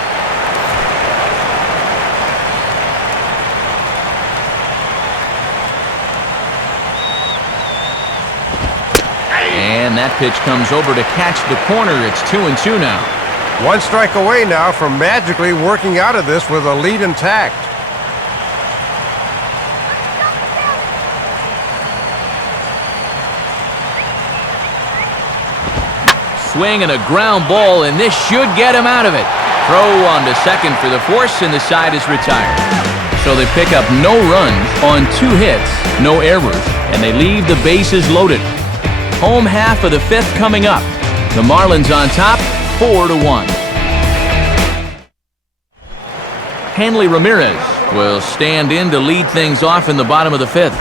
And that pitch comes over to catch the corner. It's 2-2 now. 1 strike away now from magically working out of this with a lead intact. Swing and a ground ball, and this should get him out of it. Throw on to second for the force, and the side is retired. So they pick up no runs on 2 hits, no errors, and they leave the bases loaded. Home half of the 5th coming up. The Marlins on top, 4-1. Hanley Ramirez will stand in to lead things off in the bottom of the 5th.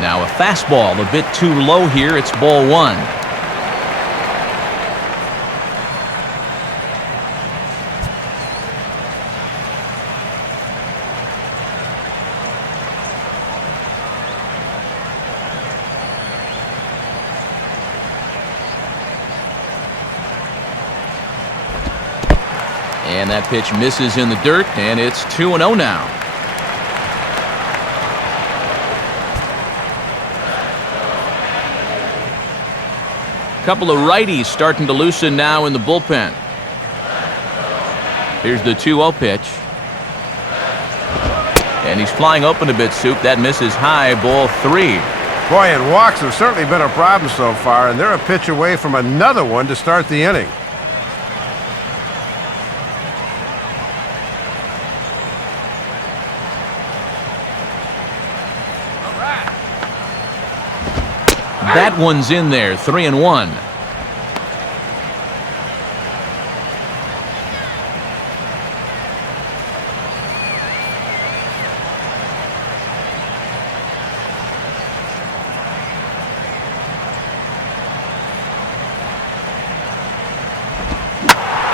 Now a fastball a bit too low here. It's ball 1. And that pitch misses in the dirt, and it's 2-0 now. Couple of righties starting to loosen now in the bullpen. Here's the 2-0 pitch. And he's flying open a bit, Soup. That misses high, ball 3. Boy, and walks have certainly been a problem so far, and they're a pitch away from another one to start the inning. That one's in there, 3-1.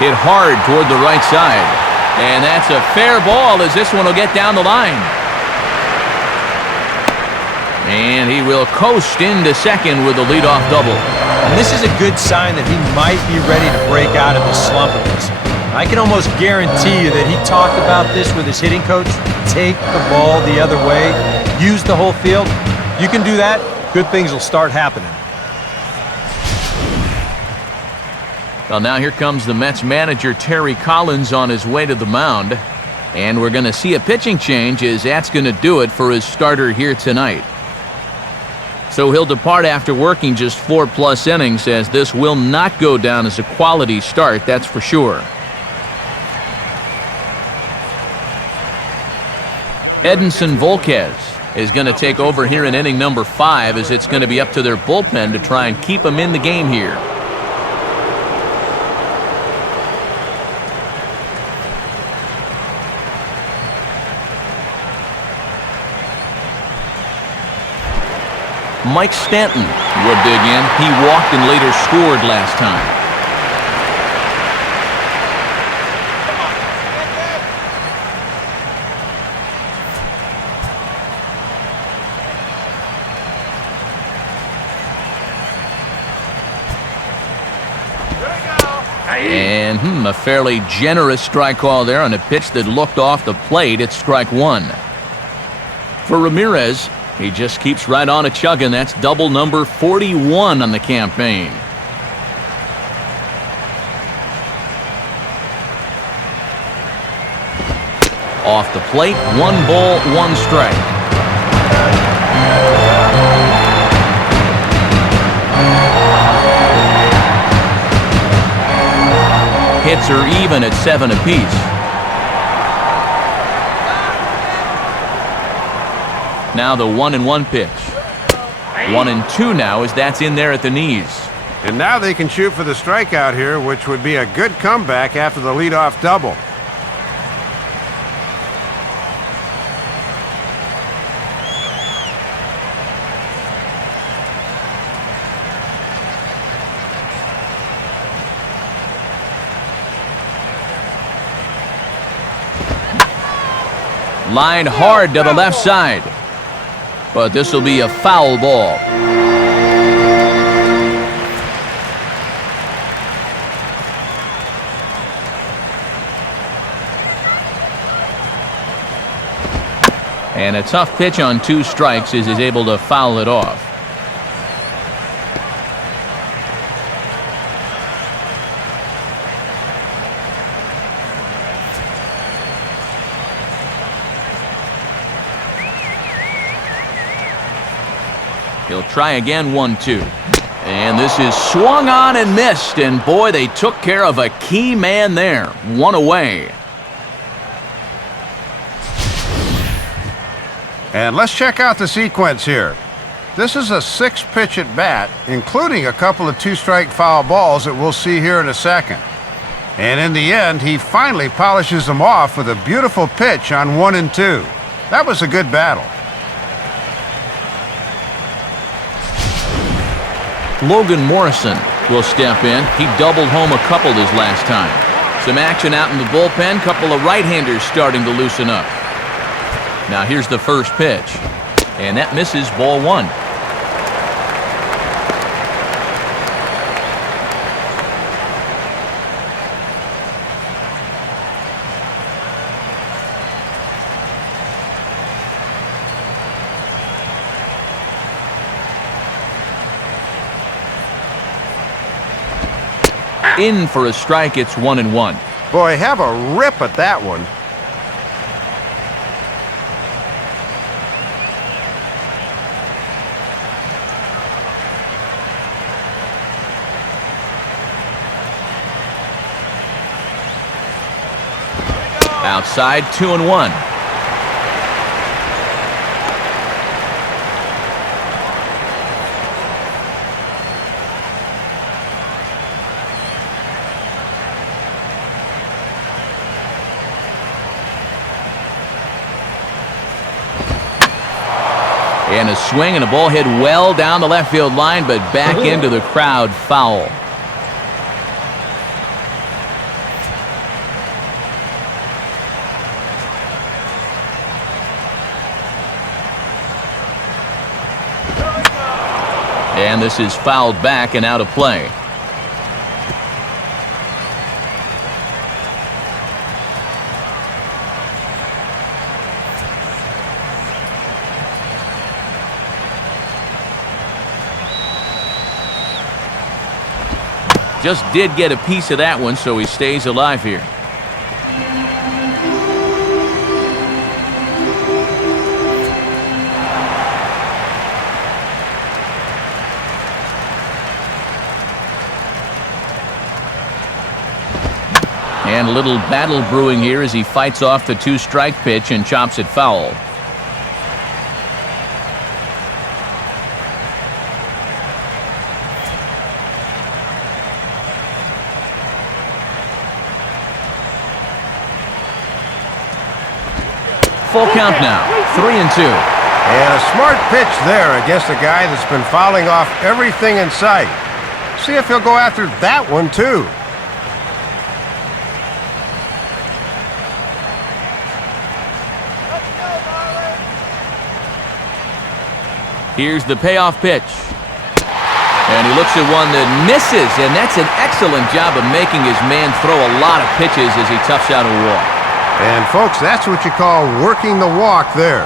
Hit hard toward the right side. And that's a fair ball as this one will get down the line. And he will coast into second with a leadoff double. And this is a good sign that he might be ready to break out of his slump of this. I can almost guarantee you that he talked about this with his hitting coach. Take the ball the other way. Use the whole field. You can do that, good things will start happening. Well, now here comes the Mets manager, Terry Collins, on his way to the mound. And we're going to see a pitching change as that's going to do it for his starter here tonight. So he'll depart after working just 4+ innings, as this will not go down as a quality start, that's for sure. Edinson Volquez is going to take over here in inning number 5, as it's going to be up to their bullpen to try and keep him in the game here. Mike Stanton will dig in. He walked and later scored last time. And a fairly generous strike call there on a pitch that looked off the plate. It's strike 1. For Ramirez, he just keeps right on a chugging. That's double number 41 on the campaign. Off the plate, 1 ball, 1 strike. Hits are even at 7 apiece. Now the 1-1 pitch. 1-2 now, as that's in there at the knees. And now they can shoot for the strikeout here, which would be a good comeback after the leadoff double. Line hard to the left side. But this will be a foul ball. And a tough pitch on 2 strikes as he's able to foul it off. He'll try again, 1-2. And this is swung on and missed. And boy, they took care of a key man there. 1 away. And let's check out the sequence here. This is a 6-pitch at bat, including a couple of 2-strike foul balls that we'll see here in a second. And in the end, he finally polishes them off with a beautiful pitch on 1 and 2. That was a good battle. Logan Morrison will step in. He doubled home a couple this last time. Some action out in the bullpen. Couple of right-handers starting to loosen up. Now here's the first pitch. And that misses, ball 1. In for a strike, it's 1-1. Boy, have a rip at that one. Outside, 2-1. And a swing and a ball hit well down the left field line, but back into the crowd, foul. And this is fouled back and out of play. Just did get a piece of that one, so he stays alive here. And a little battle brewing here as he fights off the 2-strike pitch and chops it foul. Full count now, 3-2. And a smart pitch there against a guy that's been fouling off everything in sight. See if he'll go after that one, too. Here's the payoff pitch. And he looks at one that misses, and that's an excellent job of making his man throw a lot of pitches as he toughs out a walk. And, folks, that's what you call working the walk there.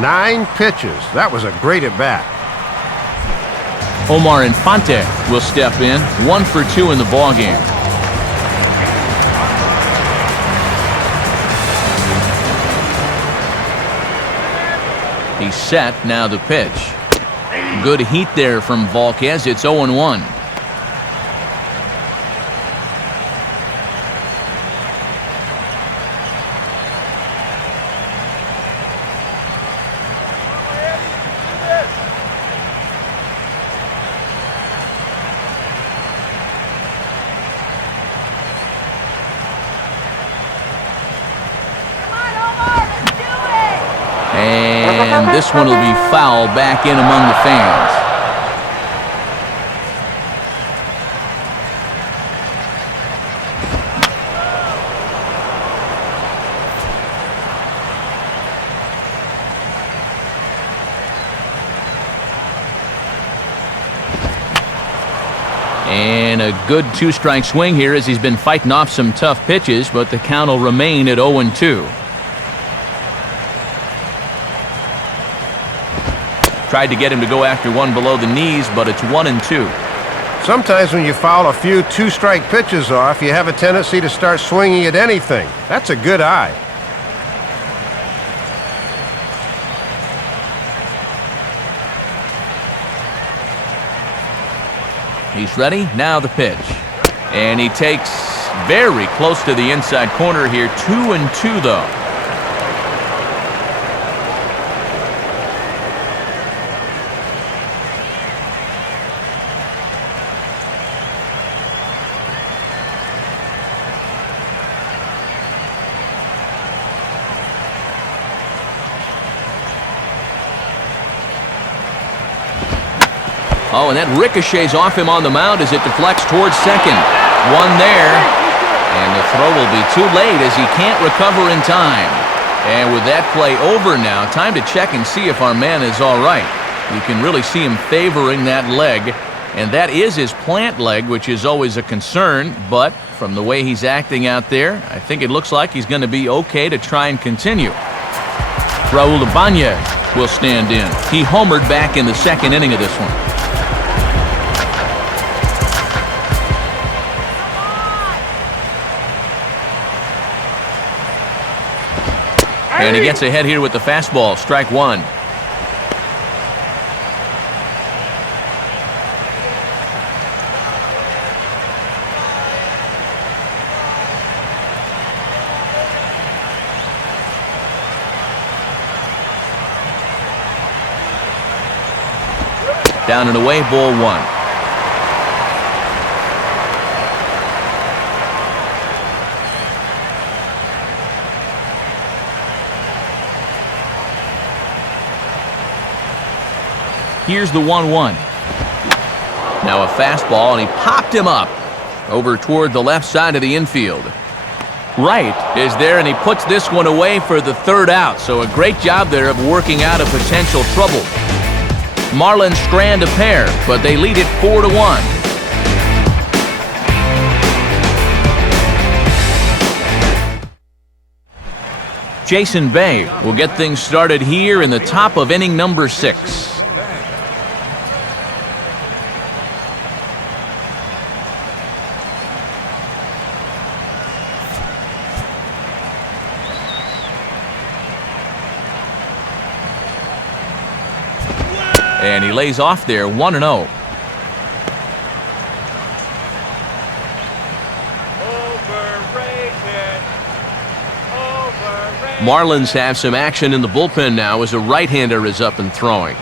9 pitches. That was a great at-bat. Omar Infante will step in, 1 for 2 in the ballgame. He's set, now the pitch. Good heat there from Volquez. It's 0-1. And this one will be foul back in among the fans. And a good 2-strike swing here as he's been fighting off some tough pitches, but the count will remain at 0-2. Tried to get him to go after one below the knees, but it's 1-2. Sometimes when you foul a few 2-strike pitches off, you have a tendency to start swinging at anything. That's a good eye. He's ready. Now the pitch. And he takes very close to the inside corner here. 2-2 though. Oh, and that ricochets off him on the mound as it deflects towards second. One there, and the throw will be too late as he can't recover in time. And with that play over now, time to check and see if our man is all right. You can really see him favoring that leg, and that is his plant leg, which is always a concern, but from the way he's acting out there, I think it looks like he's going to be okay to try and continue. Raul Ibanez will stand in. He homered back in the second inning of this one. And he gets ahead here with the fastball, strike one. Down and away, ball one. Here's the 1-1. Now a fastball, and he popped him up over toward the left side of the infield. Right is there, and he puts this one away for the third out. So a great job there of working out a potential trouble. Marlins strand a pair, but they lead it 4-1. Jason Bay will get things started here in the top of inning number 6. And he lays off there, 1-0. Marlins have some action in the bullpen now as a right-hander is up and throwing.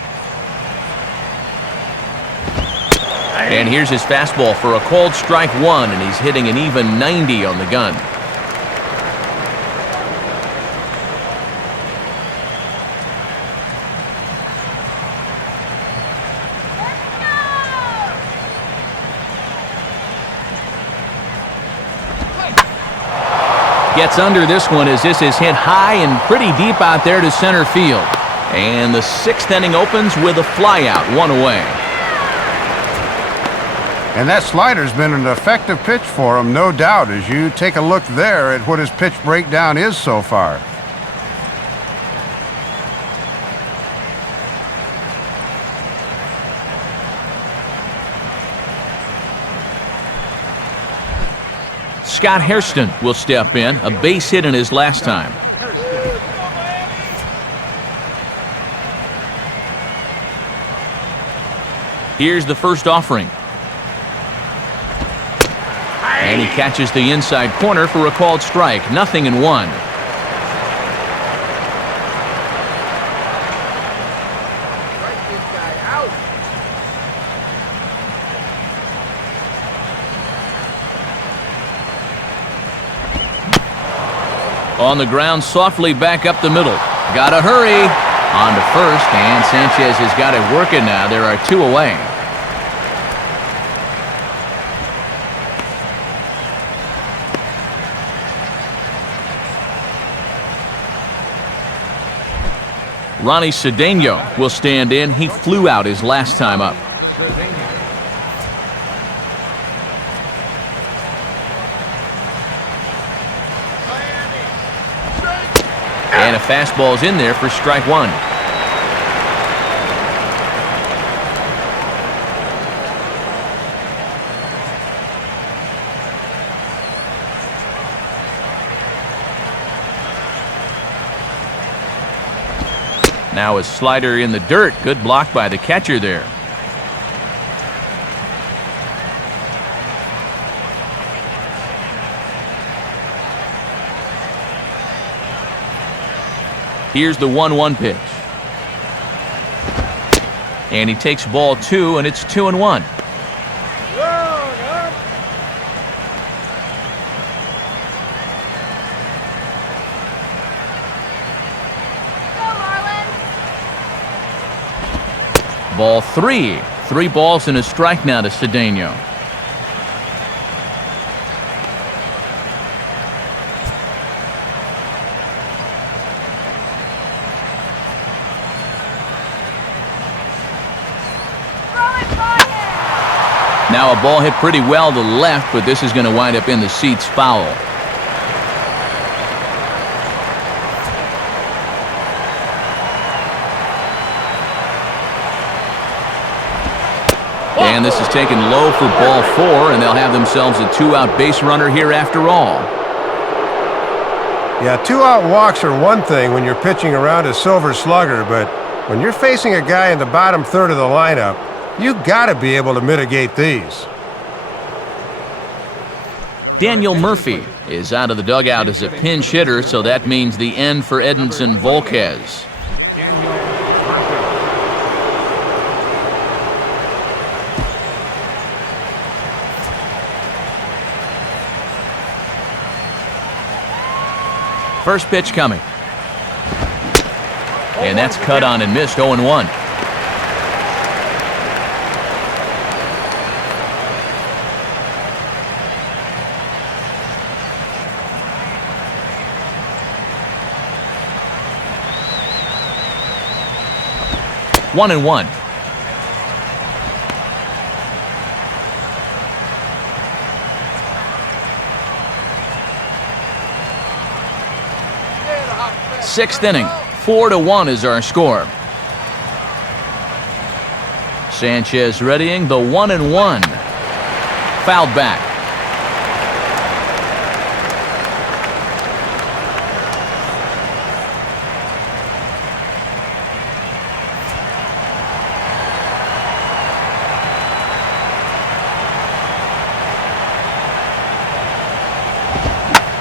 And here's his fastball for a called strike one, and he's hitting an even 90 on the gun. Gets under this one as this is hit high and pretty deep out there to center field. And the 6th inning opens with a flyout, one away. And that slider's been an effective pitch for him, no doubt, as you take a look there at what his pitch breakdown is so far. Scott Hairston will step in, a base hit in his last time. Here's the first offering. And he catches the inside corner for a called strike. 0-1. On the ground, softly back up the middle. Gotta hurry. On to first, and Sanchez has got it working now. There are 2 away. Ronnie Cedeno will stand in. He flew out his last time up. And a fastball's in there for strike one. Now a slider in the dirt. Good block by the catcher there. Here's the 1-1 pitch. And he takes ball 2, and it's 2-1. Ball 3. 3 balls and a strike now to Cedeno. Now a ball hit pretty well to the left, but this is going to wind up in the seats foul. And this is taken low for ball 4, and they'll have themselves a 2-out base runner here after all. Yeah, 2-out walks are one thing when you're pitching around a silver slugger, but when you're facing a guy in the bottom third of the lineup, you gotta be able to mitigate these. Daniel Murphy is out of the dugout as a pinch hitter, so that means the end for Edinson Volquez. Daniel Murphy. First pitch coming. And that's cut on and missed, 0-1. One and one. Sixth inning. 4-1 is our score. Sanchez readying the 1-1. Fouled back.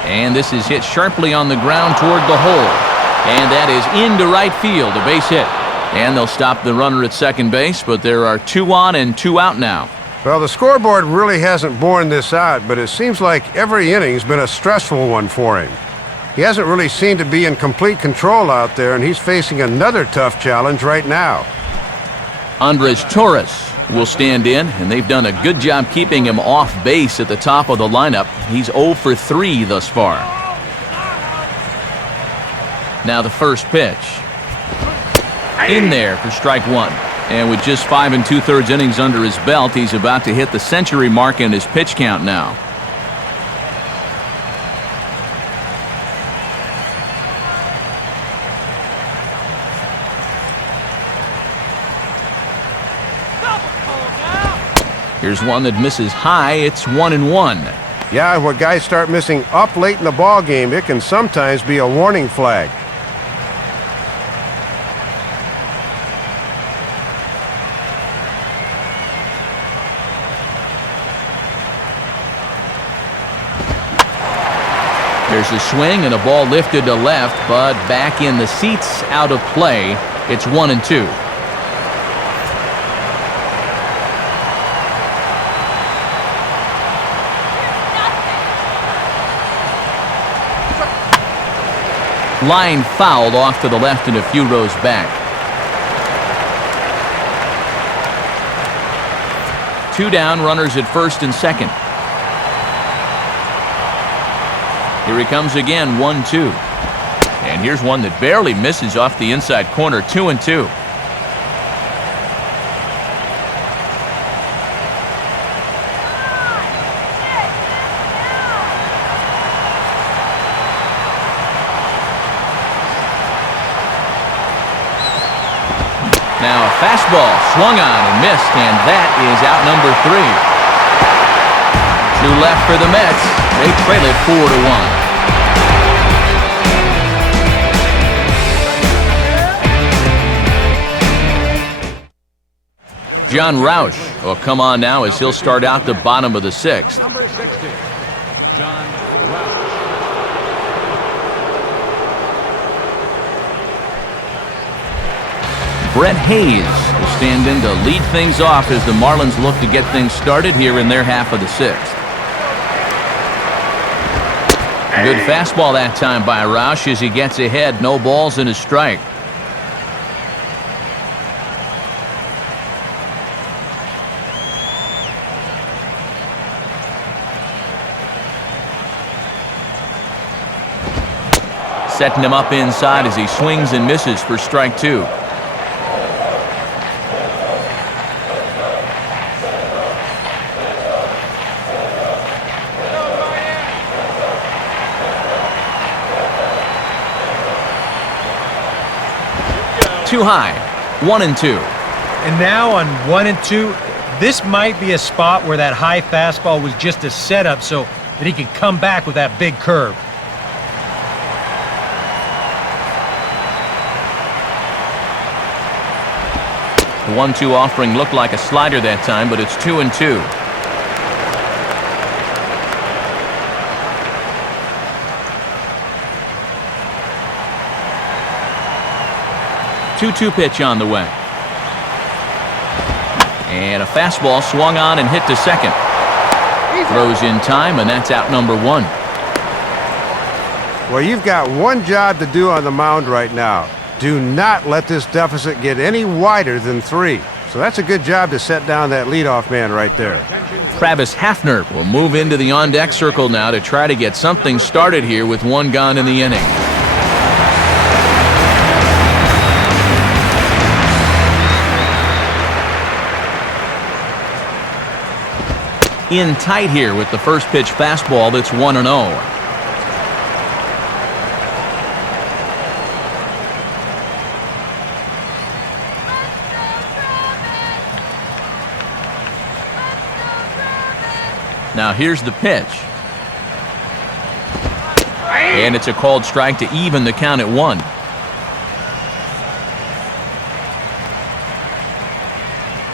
And this is hit sharply on the ground toward the hole. And that is into right field, a base hit. And they'll stop the runner at second base, but there are 2 on and 2 out now. Well, the scoreboard really hasn't borne this out, but it seems like every inning's been a stressful one for him. He hasn't really seemed to be in complete control out there, and he's facing another tough challenge right now. Andres Torres will stand in, and they've done a good job keeping him off base at the top of the lineup. He's 0 for 3 thus far. Now the first pitch. In there for strike 1. And with just 5 2/3 innings under his belt, he's about to hit the century mark in his pitch count now. Here's one that misses high. It's 1-1. Yeah, when guys start missing up late in the ball game, it can sometimes be a warning flag. There's a swing and a ball lifted to left, but back in the seats, out of play. It's 1-2. Line fouled off to the left and a few rows back. 2 down, runners at first and second. Here he comes again, 1-2. And here's one that barely misses off the inside corner, 2-2. Now a fastball swung on and missed, and that is out number 3. 2 left for the Mets. They trail it 4-1. John Roush will come on now as he'll start out the bottom of the 6th. Number 60, John Roush. Brett Hayes will stand in to lead things off as the Marlins look to get things started here in their half of the 6th. Good fastball that time by Roush as he gets ahead. No balls and a strike. setting him up inside as he swings and misses for strike two. Too high, 1-2. And now on 1-2, this might be a spot where that high fastball was just a setup so that he can come back with that big curve. The 1-2 offering looked like a slider that time, but it's 2-2. Two pitch on the way. And a fastball swung on and hit to second. Throws in time, and that's out number one. Well, you've got one job to do on the mound right now. Do not let this deficit get any wider than 3. So that's a good job to set down that leadoff man right there. Travis Hafner will move into the on-deck circle now to try to get something started here with one gone in the inning. In tight here with the first pitch fastball that's 1-0. Now here's the pitch. And it's a called strike to even the count at 1.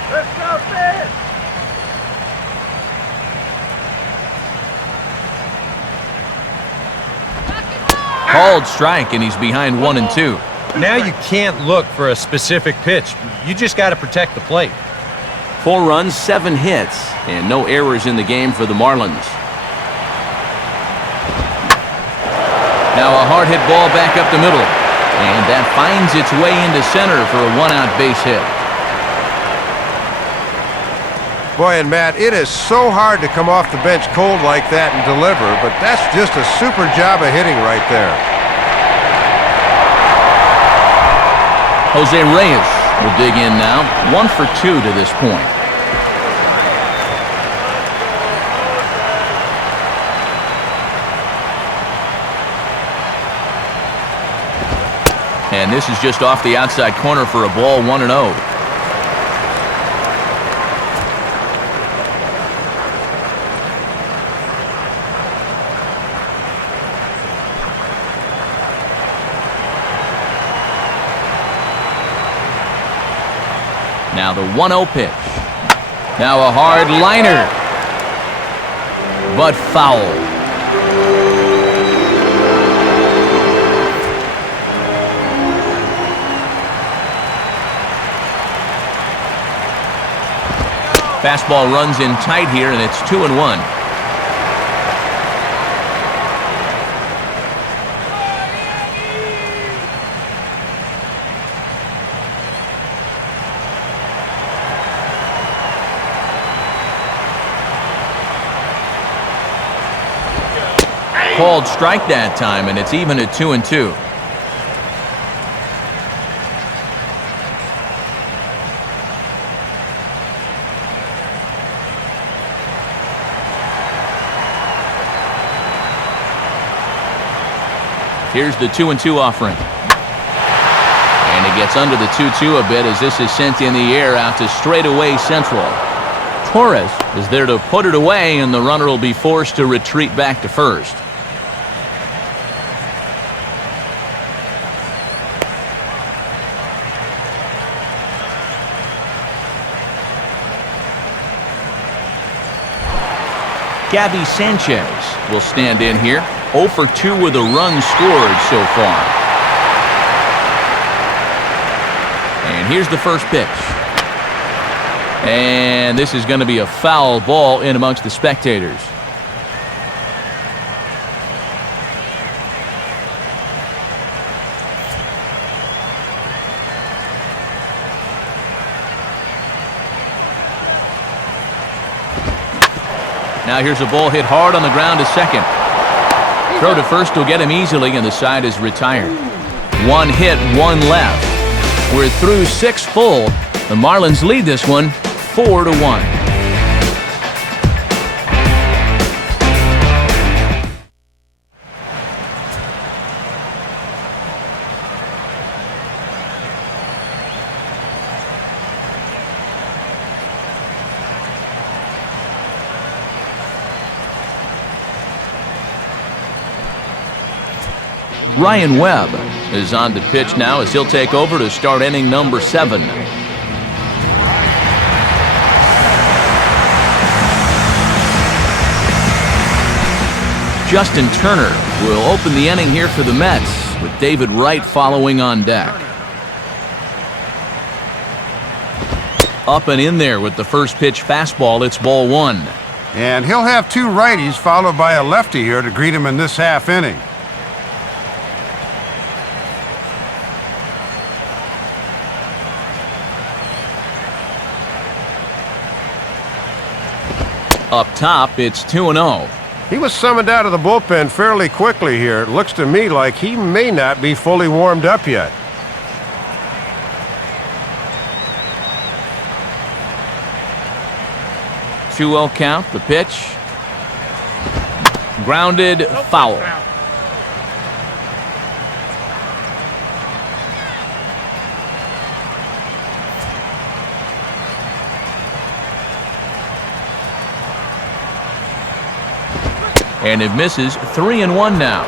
Let's go, fish! Called strike, and he's behind 1-2. Now you can't look for a specific pitch. You just got to protect the plate. 4 runs, 7 hits, and no errors in the game for the Marlins. Now a hard hit ball back up the middle, and that finds its way into center for a 1-out base hit. Boy, and Matt, it is so hard to come off the bench cold like that and deliver, but that's just a super job of hitting right there. Jose Reyes will dig in now, 1 for 2 to this point. And this is just off the outside corner for a ball, 1-0. Now the 1-0 pitch. Now a hard liner, but foul. Fastball runs in tight here, and it's 2-1. Called strike that time, and it's even at 2-2. Here's the 2-2 offering. And it gets under the 2-2 a bit as this is sent in the air out to straightaway central. Torres is there to put it away, and the runner will be forced to retreat back to first. Gabby Sanchez will stand in here, 0 for 2 with a run scored so far. And here's the first pitch. And this is going to be a foul ball in amongst the spectators. Now here's a ball hit hard on the ground to second. Throw to first will get him easily, and the side is retired. One hit, one left. We're through 6 full. The Marlins lead this one 4-1. Ryan Webb is on the pitch now as he'll take over to start inning number 7. Justin Turner will open the inning here for the Mets, with David Wright following on deck. Up and in there with the first pitch fastball. It's ball 1. And he'll have 2 righties followed by a lefty here to greet him in this half inning. Up top, it's 2-0. He was summoned out of the bullpen fairly quickly here. It looks to me like he may not be fully warmed up yet. Two-0 count, the pitch. Grounded, foul. And it misses. 3-1 now.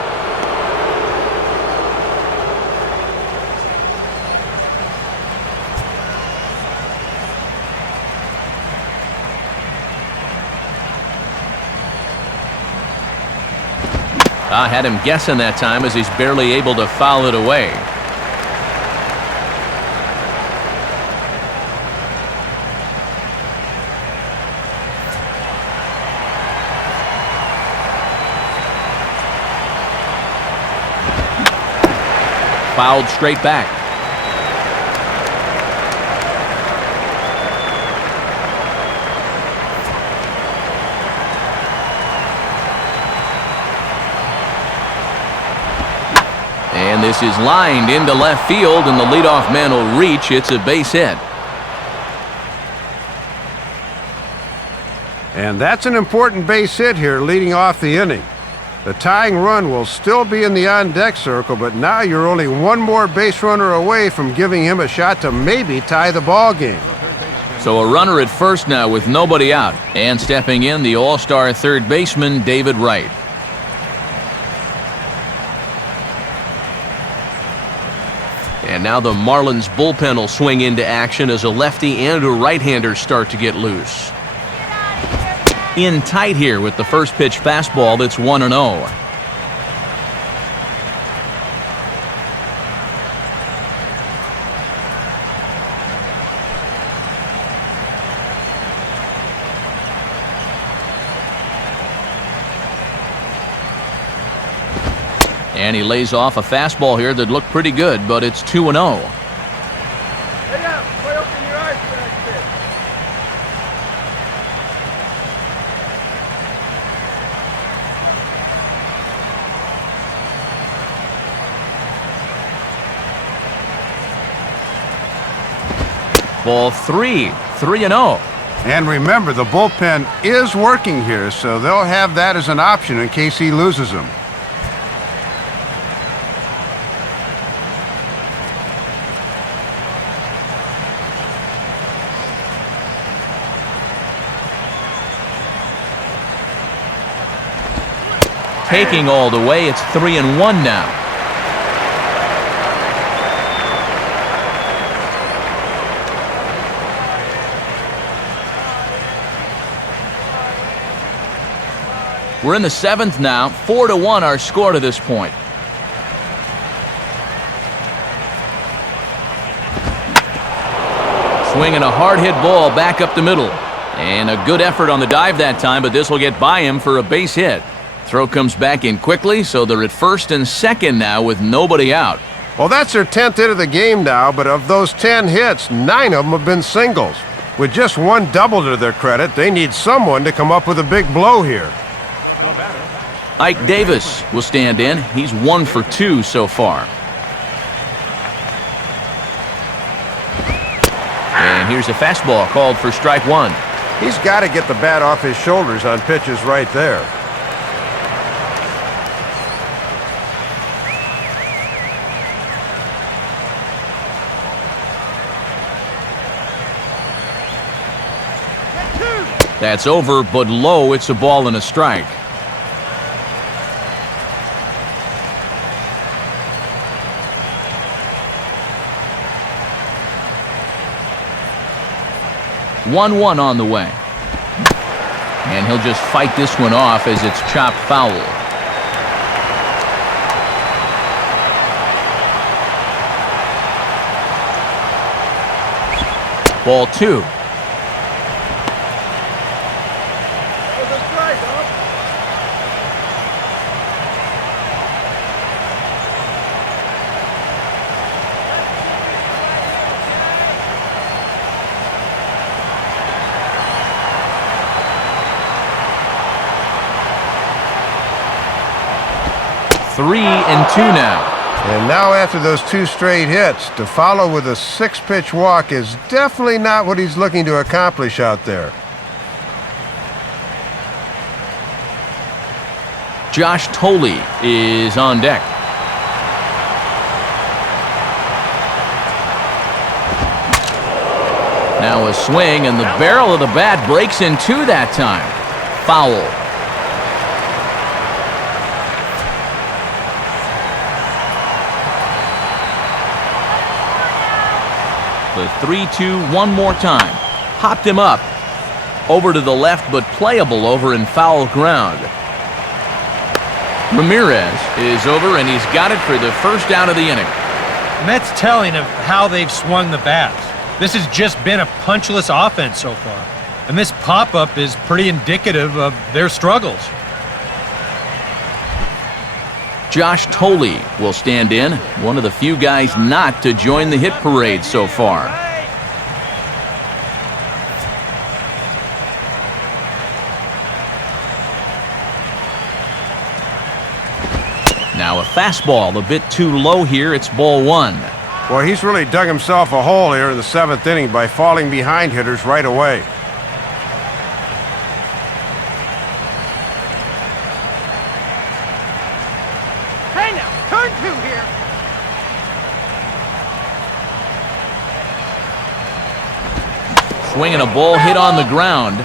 I had him guessing that time as he's barely able to foul it away. Fouled straight back. And this is lined into left field, and the leadoff man will reach. It's a base hit. And that's an important base hit here leading off the inning. The tying run will still be in the on-deck circle, but now you're only one more base runner away from giving him a shot to maybe tie the ball game. So a runner at first now with nobody out, and stepping in, the all-star third baseman, David Wright. And now the Marlins bullpen will swing into action as a lefty and a right-hander start to get loose. In tight here with the first pitch fastball. That's 1-0. And he lays off a fastball here that looked pretty good, but it's 2-0. Hey, quite open your eyes for that kid. Ball 3, 3-0. And remember, the bullpen is working here, so they'll have that as an option in case he loses him. Taking all the way, it's 3-1 now. We're in the 7th now. 4-1 our score to this point. Swinging a hard-hit ball back up the middle. And a good effort on the dive that time, but this will get by him for a base hit. Throw comes back in quickly, so they're at first and second now with nobody out. Well, that's their 10th hit of the game now, but of those 10 hits, 9 of them have been singles. With just one double to their credit, they need someone to come up with a big blow here. The batter, Ike Davis will stand in. He's 1 for 2 so far. And here's a fastball called for strike 1. He's got to get the bat off his shoulders on pitches right there. That's over, but low. It's a ball and a strike. One on the way. And he'll just fight this one off as it's chopped foul. Ball 2. Three and 2 now. And now after those 2 straight hits, to follow with a 6-pitch walk is definitely not what he's looking to accomplish out there. Josh Thole is on deck. Now a swing, and the barrel of the bat breaks in 2 that time. Foul. The 3-2 one more time. Popped him up. Over to the left, but playable over in foul ground. Ramirez is over, and he's got it for the first out of the inning. And that's telling of how they've swung the bats. This has just been a punchless offense so far. And this pop-up is pretty indicative of their struggles. Josh Thole will stand in, one of the few guys not to join the hit parade so far. Now a fastball, a bit too low here. It's ball 1. Well, he's really dug himself a hole here in the 7th inning by falling behind hitters right away. Hey now, turn 2 here. Swinging a ball hit on the ground,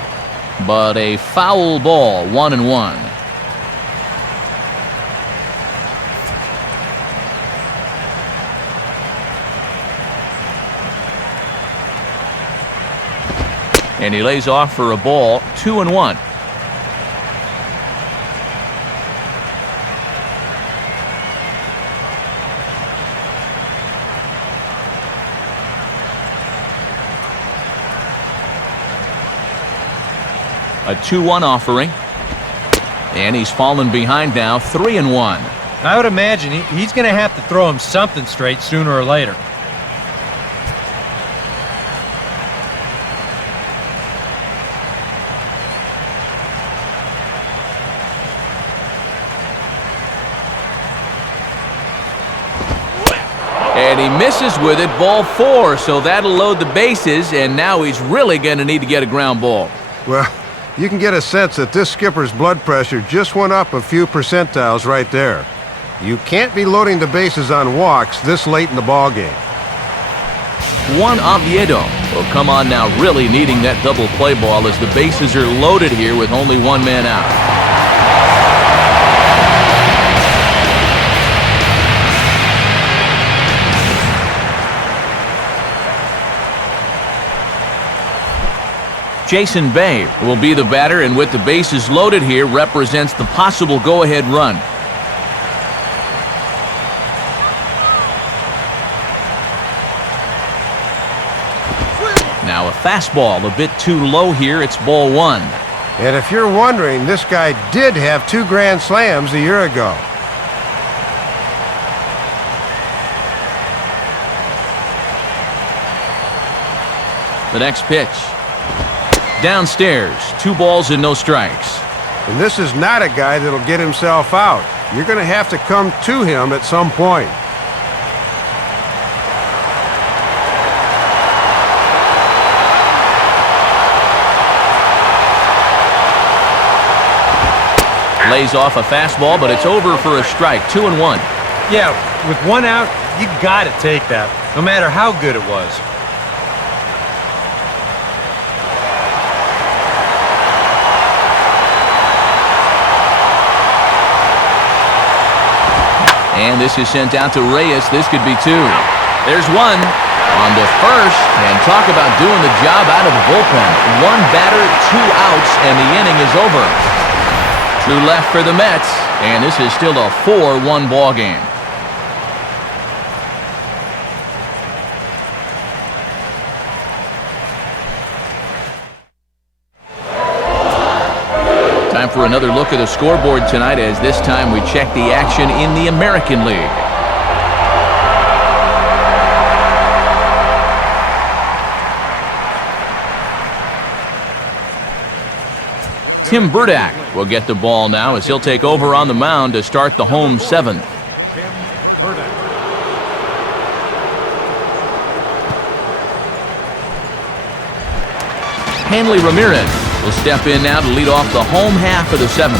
but a foul ball, 1-1. And he lays off for a ball, 2-1. A 2-1 offering. And he's fallen behind now, 3-1. I would imagine he's going to have to throw him something straight sooner or later. And he misses with it, ball 4, so that'll load the bases, and now he's really going to need to get a ground ball. Well, you can get a sense that this skipper's blood pressure just went up a few percentiles right there. You can't be loading the bases on walks this late in the ballgame. Juan Oviedo will come on now, really needing that double play ball as the bases are loaded here with only 1 man out. Jason Bay will be the batter, and with the bases loaded here, represents the possible go-ahead run. Now a fastball, a bit too low here. It's ball 1. And if you're wondering, this guy did have 2 grand slams a year ago. The next pitch. Downstairs, 2 balls and no strikes. And this is not a guy that'll get himself out. You're going to have to come to him at some point. Lays off a fastball, but it's over for a strike. 2-1. Yeah, with one out, you got to take that, no matter how good it was. And this is sent out to Reyes. This could be two. There's one on to first. And talk about doing the job out of the bullpen. One batter, 2 outs, and the inning is over. Two left for the Mets, and this is still a 4-1 ball game. Time for another look at the scoreboard tonight, as this time we check the action in the American League. Tim Burdak will get the ball now as he'll take over on the mound to start the home 7th. Tim Burdak. Hanley Ramirez will step in now to lead off the home half of the 7th.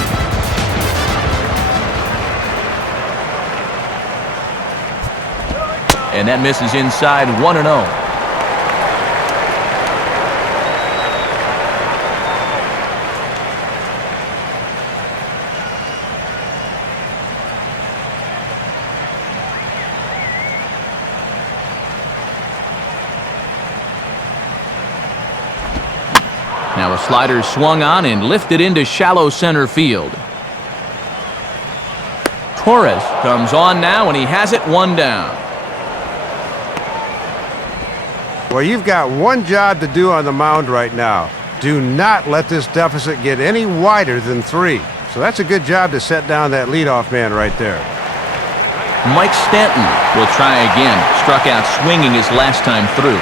And that misses inside. 1-0. Now a slider swung on and lifted into shallow center field. Torres comes on now, and he has it 1 down. Well, you've got one job to do on the mound right now. Do not let this deficit get any wider than 3. So that's a good job to set down that leadoff man right there. Mike Stanton will try again. Struck out swinging his last time through.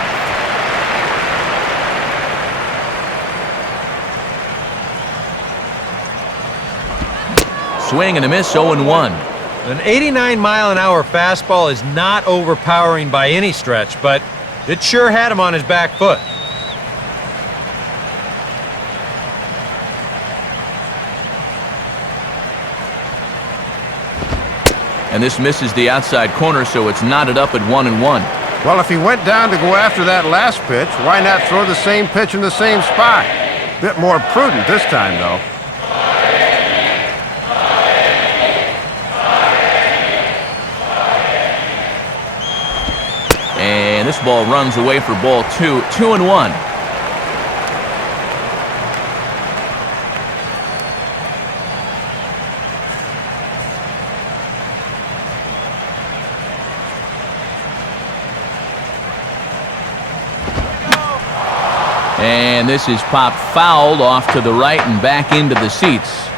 Swing and a miss, 0-1. An 89-mile-an-hour fastball is not overpowering by any stretch, but it sure had him on his back foot. And this misses the outside corner, so it's knotted up at 1-1. Well, if he went down to go after that last pitch, why not throw the same pitch in the same spot? Bit more prudent this time, though. And this ball runs away for ball 2. 2-1. And this is popped fouled off to the right and back into the seats.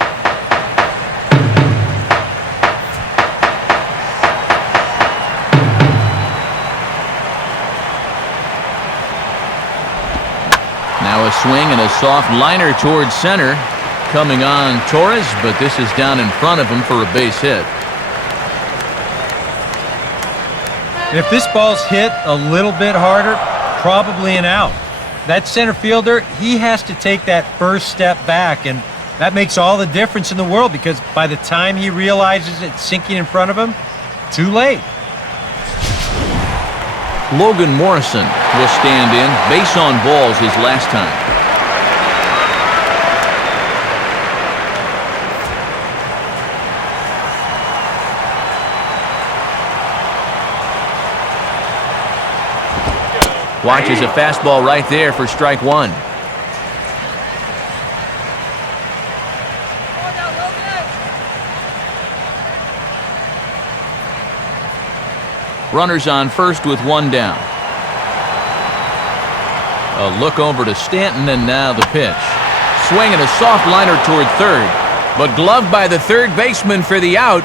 Now a swing and a soft liner towards center. Coming on Torres, but this is down in front of him for a base hit. And if this ball's hit a little bit harder, probably an out. That center fielder, he has to take that first step back, and that makes all the difference in the world, because by the time he realizes it's sinking in front of him, too late. Logan Morrison will stand in. Base on balls his last time. Watches a fastball right there for strike 1. Runners on first with 1 down. A look over to Stanton, and now the pitch. Swing and a soft liner toward third, but gloved by the third baseman for the out.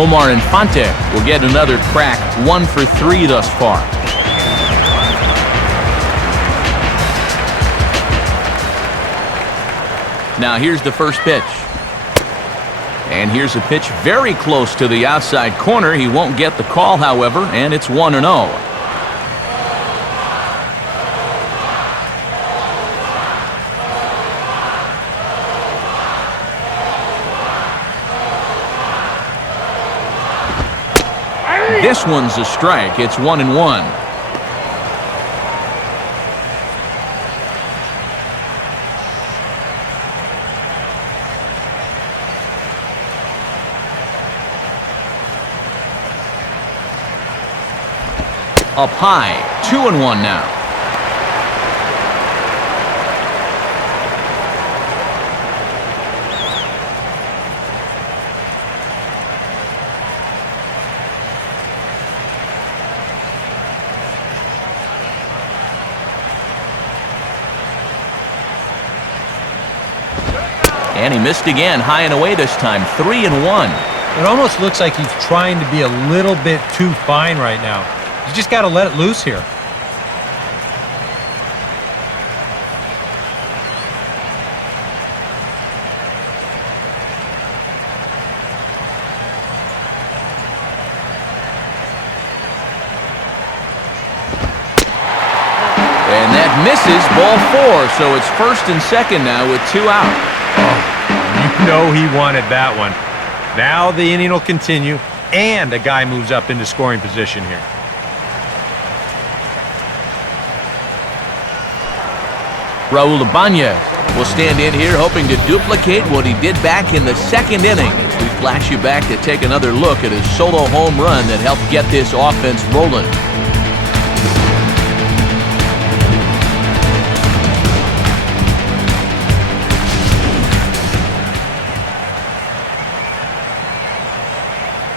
Omar Infante will get another crack, 1 for 3 thus far. Now here's the first pitch. And here's a pitch very close to the outside corner. He won't get the call, however, and it's 1-0. This one's a strike. It's 1-1. Up high, 2-1 now. And he missed again, high and away this time, 3-1. It almost looks like he's trying to be a little bit too fine right now. You just got to let it loose here. And that misses, ball 4, so it's first and second now with 2 out. You know he wanted that one. Now the inning will continue, and a guy moves up into scoring position here. Raul Ibanez will stand in here hoping to duplicate what he did back in the second inning. As we flash you back to take another look at his solo home run that helped get this offense rolling.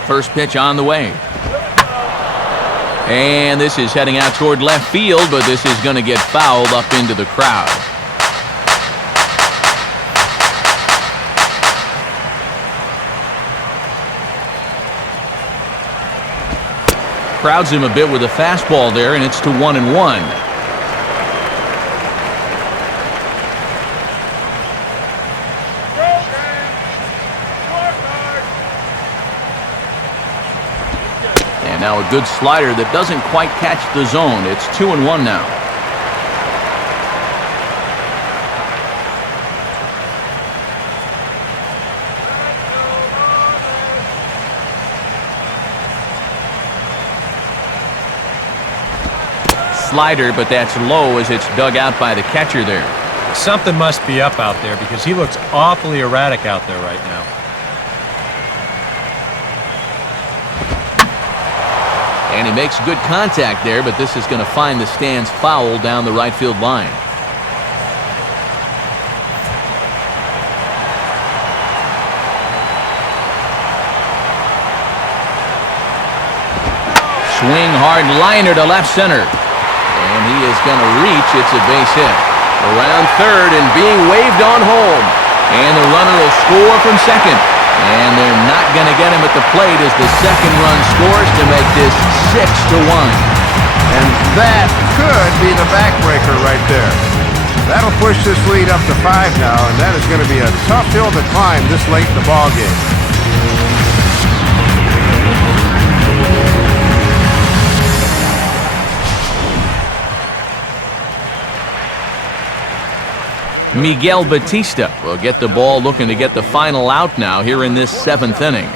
First pitch on the way. And this is heading out toward left field, but this is going to get fouled up into the crowd. Crowds him a bit with a fastball there, and it's to 1-1. Now a good slider that doesn't quite catch the zone. It's 2-1 now. Slider, but that's low as it's dug out by the catcher there. Something must be up out there because he looks awfully erratic out there right now. And he makes good contact there, but this is going to find the stands foul down the right field line. Swing hard liner to left center. And he is going to reach. It's a base hit. Around third and being waved on home. And the runner will score from second. And they're not going to get him at the plate as the second run scores to make this 6-1. And that could be the backbreaker right there. That'll push this lead up to 5 now, and that is going to be a tough hill to climb this late in the ballgame. Miguel Batista will get the ball, looking to get the final out now here in this 7th inning.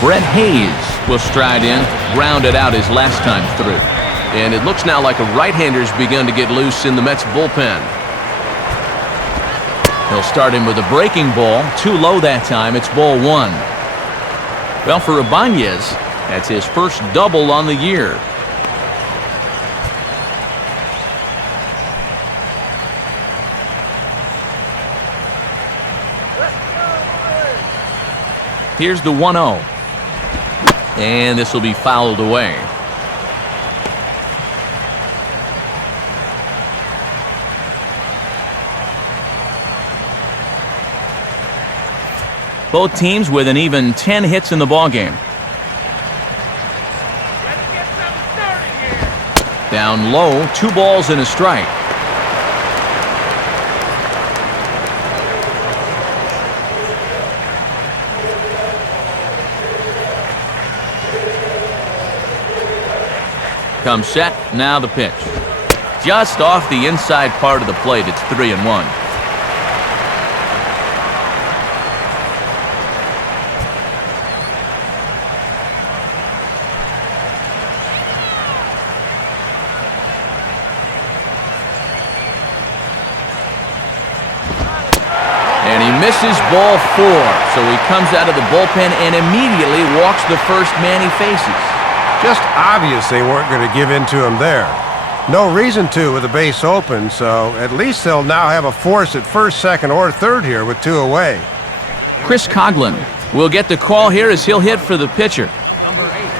Brett Hayes will stride in, grounded out his last time through. And it looks now like a right-hander's begun to get loose in the Mets bullpen. He'll start him with a breaking ball. Too low that time. It's ball 1. Well, for Ibanez, that's his first double on the year. Here's the 1-0. And this will be fouled away. Both teams with an even 10 hits in the ballgame. Let's get something started here. Down low, 2 balls and a strike. Comes set, now the pitch. Just off the inside part of the plate, it's 3-1. And he misses ball 4, so he comes out of the bullpen and immediately walks the first man he faces. Just obvious they weren't going to give in to him there. No reason to with the base open, so at least they'll now have a force at first, second, or third here with 2 away. Chris Coughlin will get the call here as he'll hit for the pitcher. Number 8.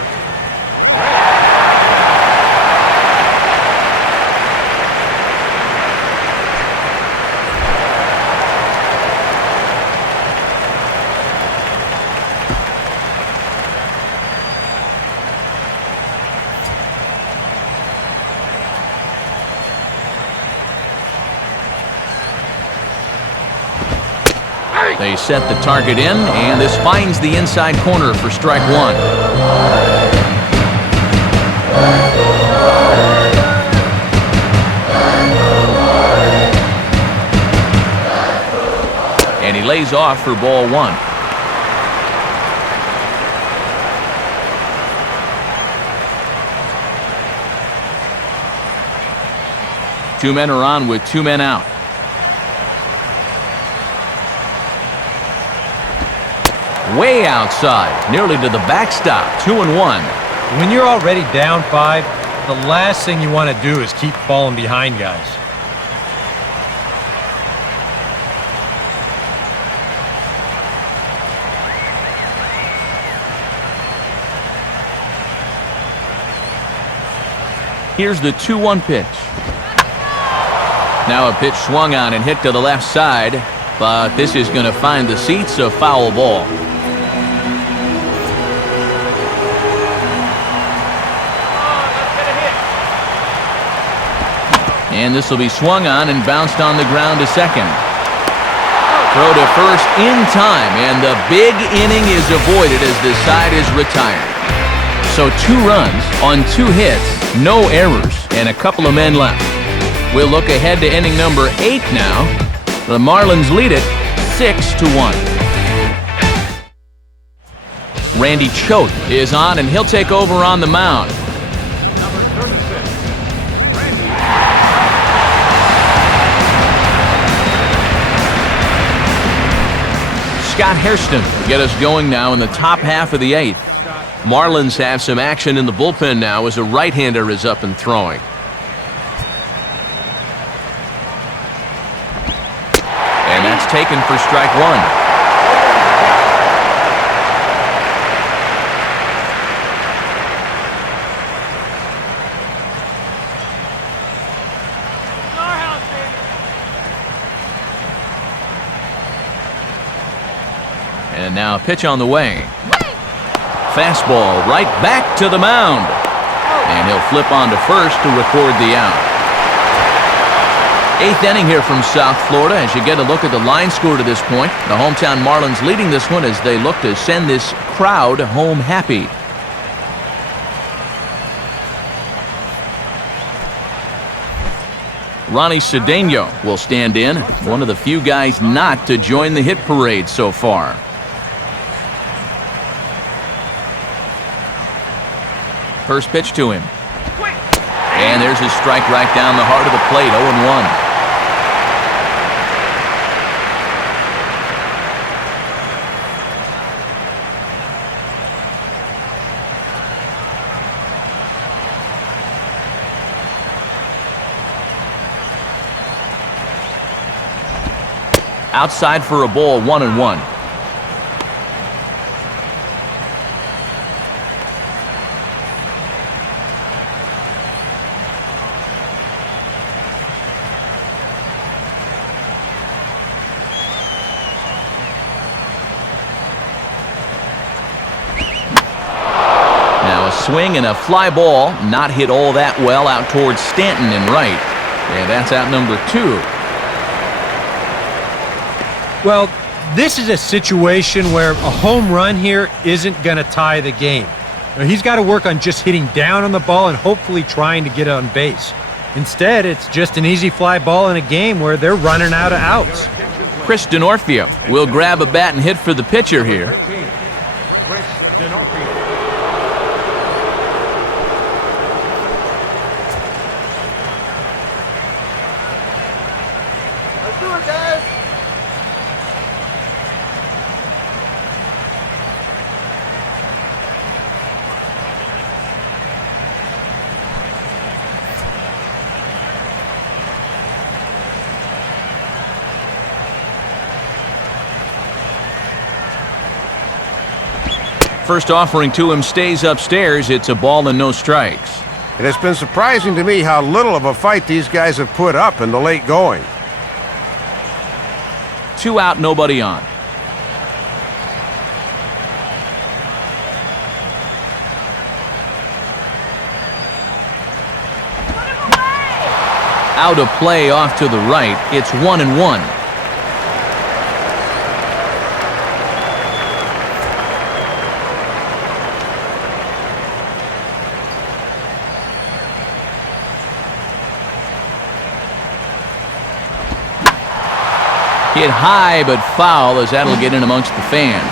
They set the target in, and this finds the inside corner for strike 1. And he lays off for ball 1. Two men are on with 2 men out. Way outside, nearly to the backstop, 2-1. When you're already down 5, the last thing you want to do is keep falling behind guys. Here's the 2-1 pitch. Now a pitch swung on and hit to the left side, but this is going to find the seats, a foul ball. And this will be swung on and bounced on the ground to second. Throw to first in time, and the big inning is avoided as the side is retired. So 2 runs on 2 hits, no errors, and a couple of men left. We'll look ahead to inning number 8 now. The Marlins lead it 6-1. Randy Choate is on, and he'll take over on the mound. Number 36. Randy. Scott Hairston will get us going now in the top half of the 8th. Marlins have some action in the bullpen now as a right-hander is up and throwing. And that's taken for strike 1. And now a pitch on the way. Fastball right back to the mound. And he'll flip on to first to record the out. 8th inning here from South Florida as you get a look at the line score to this point. The hometown Marlins leading this one as they look to send this crowd home happy. Ronnie Cedeno will stand in, one of the few guys not to join the hit parade so far. First pitch to him. And there's his strike right down the heart of the plate, 0-1. Outside for a ball, 1-1. swing and a fly ball, not hit all that well out towards Stanton and right. And that's out number 2. Well, this is a situation where a home run here isn't going to tie the game. He's got to work on just hitting down on the ball and hopefully trying to get on base. Instead, it's just an easy fly ball in a game where they're running out of outs. Chris Denorfio will grab a bat and hit for the pitcher here. 13, Chris Denorfio. Let's do it, guys. First offering to him stays upstairs. It's a ball and no strikes. It has been surprising to me how little of a fight these guys have put up in the late going. 2 out, nobody on. Put him away! Out of play off to the right. It's 1-1. Hit high but foul as that'll get in amongst the fans.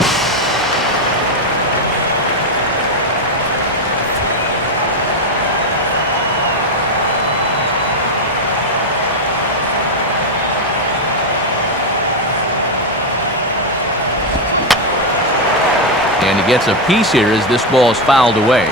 And he gets a piece here as this ball is fouled away.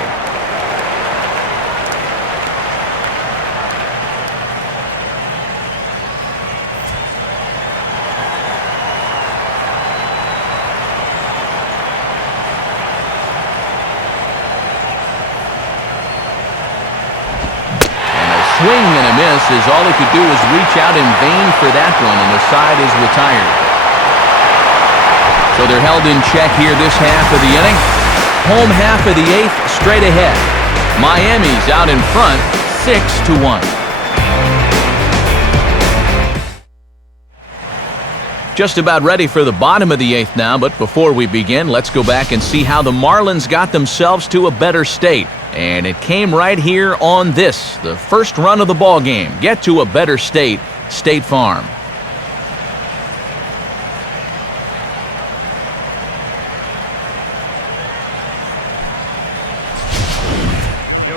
Swing and a miss as all he could do was reach out in vain for that one, and the side is retired. So they're held in check here this half of the inning. Home half of the 8th straight ahead. Miami's out in front 6-1. Just about ready for the bottom of the 8th now, but before we begin, let's go back and see how the Marlins got themselves to a better state. And it came right here on this, the first run of the ball game. Get to a better state, State Farm.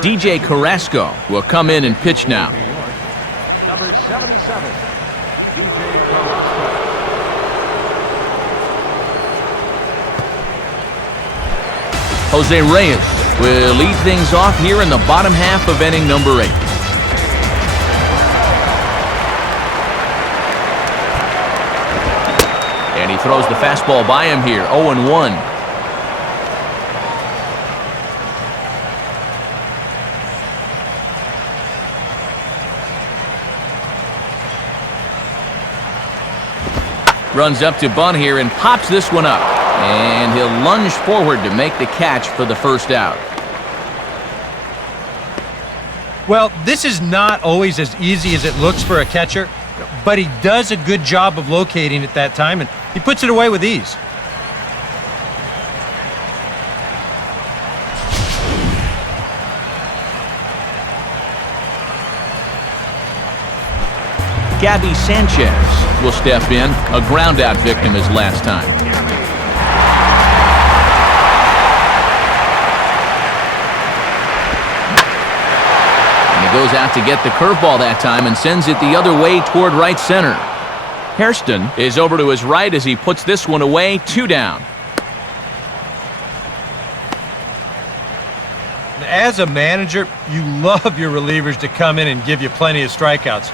DJ Carrasco will come in and pitch now. Number 77, DJ Carrasco. Jose Reyes will lead things off here in the bottom half of inning number 8. And he throws the fastball by him here, 0-1. Runs up to bunt here and pops this one up. And he'll lunge forward to make the catch for the first out. Well, this is not always as easy as it looks for a catcher, but he does a good job of locating it that time, and he puts it away with ease. Gabby Sanchez will step in, a ground-out victim his last time. Goes out to get the curveball that time and sends it the other way toward right center. Hairston is over to his right as he puts this one away, 2 down. As a manager, you love your relievers to come in and give you plenty of strikeouts.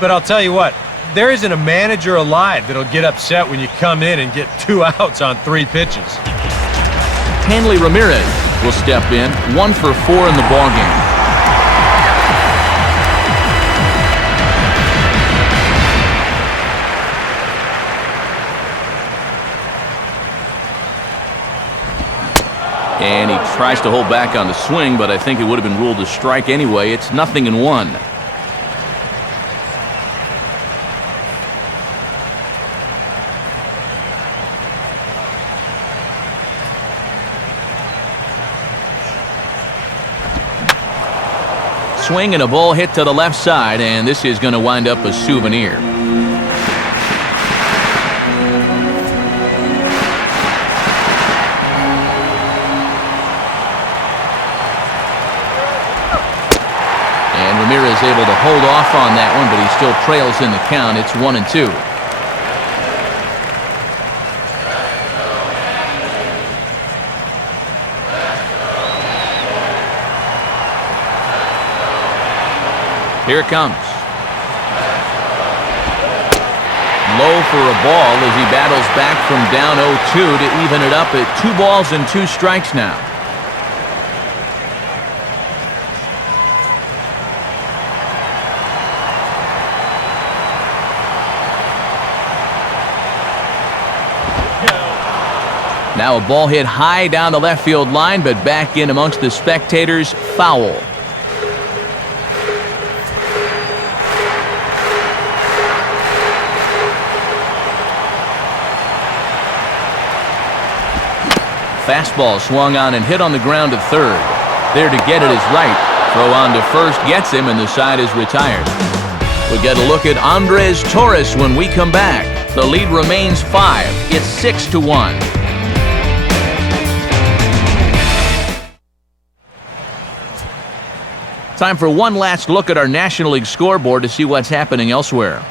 But I'll tell you what, there isn't a manager alive that'll get upset when you come in and get 2 outs on 3 pitches. Hanley Ramirez will step in, 1 for 4 in the ballgame. And he tries to hold back on the swing, but I think it would have been ruled a strike anyway. It's 0-1. Swing and a ball hit to the left side, and this is going to wind up a souvenir. And Ramirez able to hold off on that one, but he still trails in the count. It's 1-2. Here it comes. Low for a ball as he battles back from down 0-2 to even it up at 2 balls and 2 strikes now. Now a ball hit high down the left field line, but back in amongst the spectators. Foul. Fastball swung on and hit on the ground to third. There to get it is right. Throw on to first gets him, and the side is retired. We'll get a look at Andres Torres when we come back. The lead remains 5. It's 6-1. Time for one last look at our National League scoreboard to see what's happening elsewhere.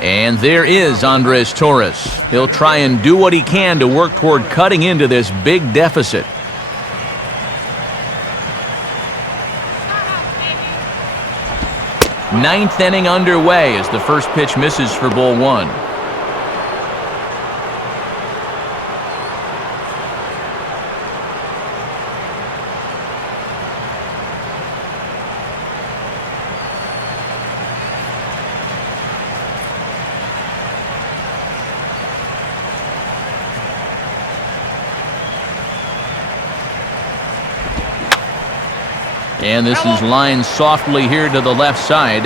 And there is Andres Torres. He'll try and do what he can to work toward cutting into this big deficit. Ninth inning underway as the first pitch misses for ball 1. And this is lined softly here to the left side,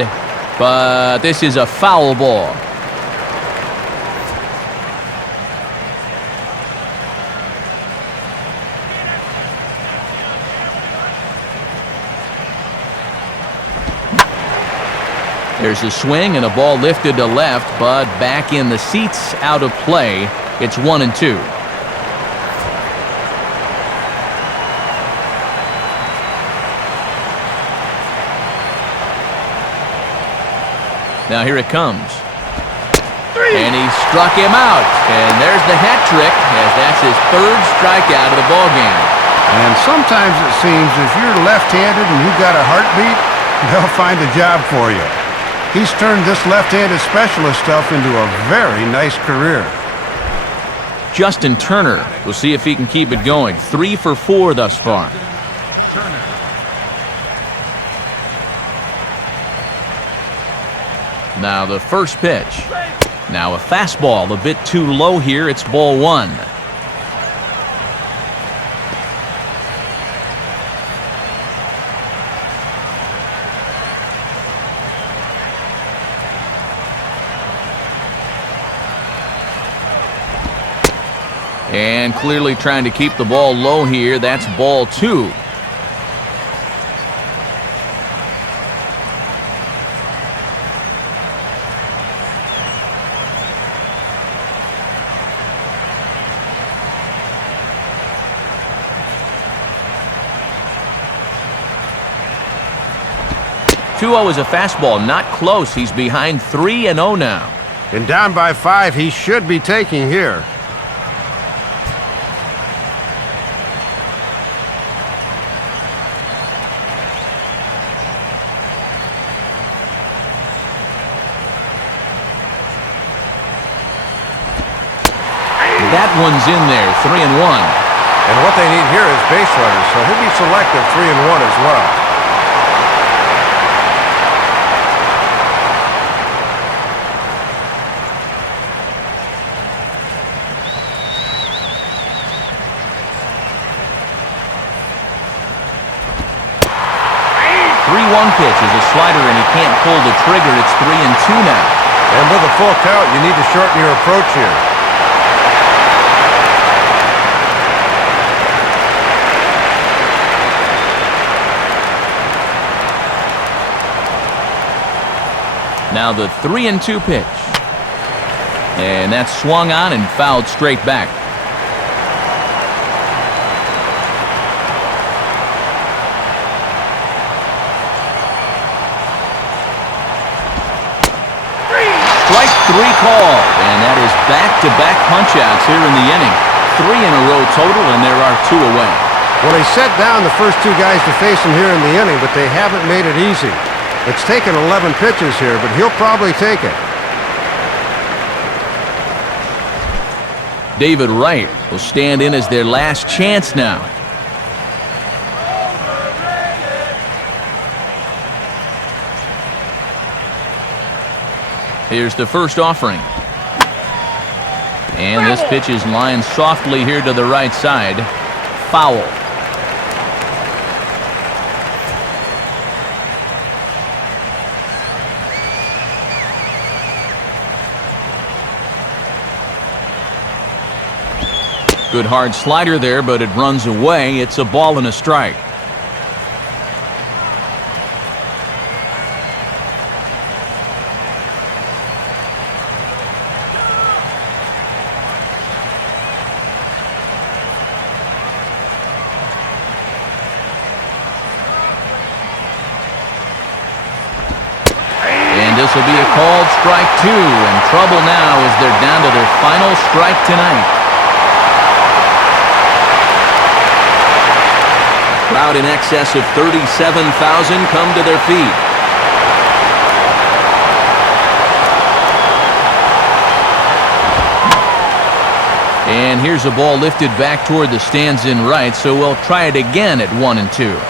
but this is a foul ball. There's a swing and a ball lifted to left, but back in the seats, out of play. It's 1-2. Now here it comes. And he struck him out. And there's the hat trick, as that's his 3rd strikeout of the ballgame. And sometimes it seems if you're left-handed and you've got a heartbeat, they'll find a job for you. He's turned this left-handed specialist stuff into a very nice career. Justin Turner. We'll see if he can keep it going. 3 for 4 thus far. Turner. Now the first pitch. Now a fastball a bit too low here. It's ball 1. And clearly trying to keep the ball low here. That's ball 2. Two-0 is a fastball, not close. He's behind 3-0 now. And down by 5, he should be taking here. That one's in there, 3-1. And what they need here is base runners, so he'll be selective 3-1 as well. 1 pitch is a slider, and he can't pull the trigger. It's 3-2 now. And with a full count, you need to shorten your approach here. Now the 3-2 pitch. And that's swung on and fouled straight back. Strike 3 call, and that is back-to-back punch-outs here in the inning. 3 in a row total, and there are 2 away. Well, he set down the first 2 guys to face him here in the inning, but they haven't made it easy. It's taken 11 pitches here, but he'll probably take it. David Wright will stand in as their last chance now. Here's the first offering. And this pitch is lined softly here to the right side. Foul. Good hard slider there, but it runs away. It's a ball and a strike. And this will be a called strike 2, and trouble now as they're down to their final strike tonight. Crowd in excess of 37,000 come to their feet. And here's a ball lifted back toward the stands in right, so we'll try it again at 1-2.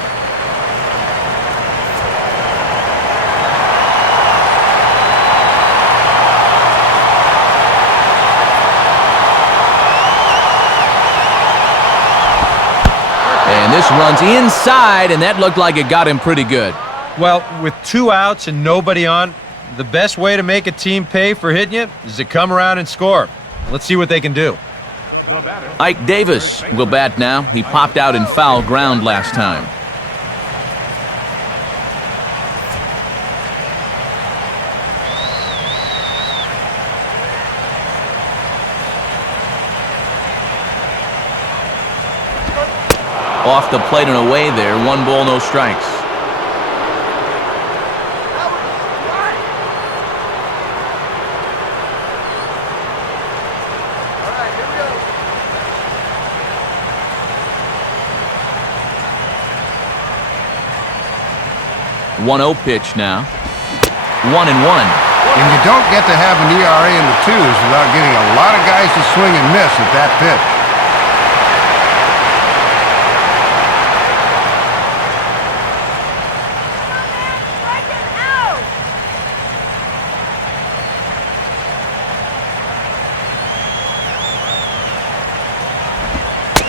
And this runs inside, and that looked like it got him pretty good. Well, with 2 outs and nobody on, the best way to make a team pay for hitting you is to come around and score. Let's see what they can do. Ike Davis will bat now. He popped out in foul ground last time. Off the plate and away there. 1 ball, no strikes. One 1-0 pitch now. 1-1. And you don't get to have an ERA in the 2s without getting a lot of guys to swing and miss at that pitch.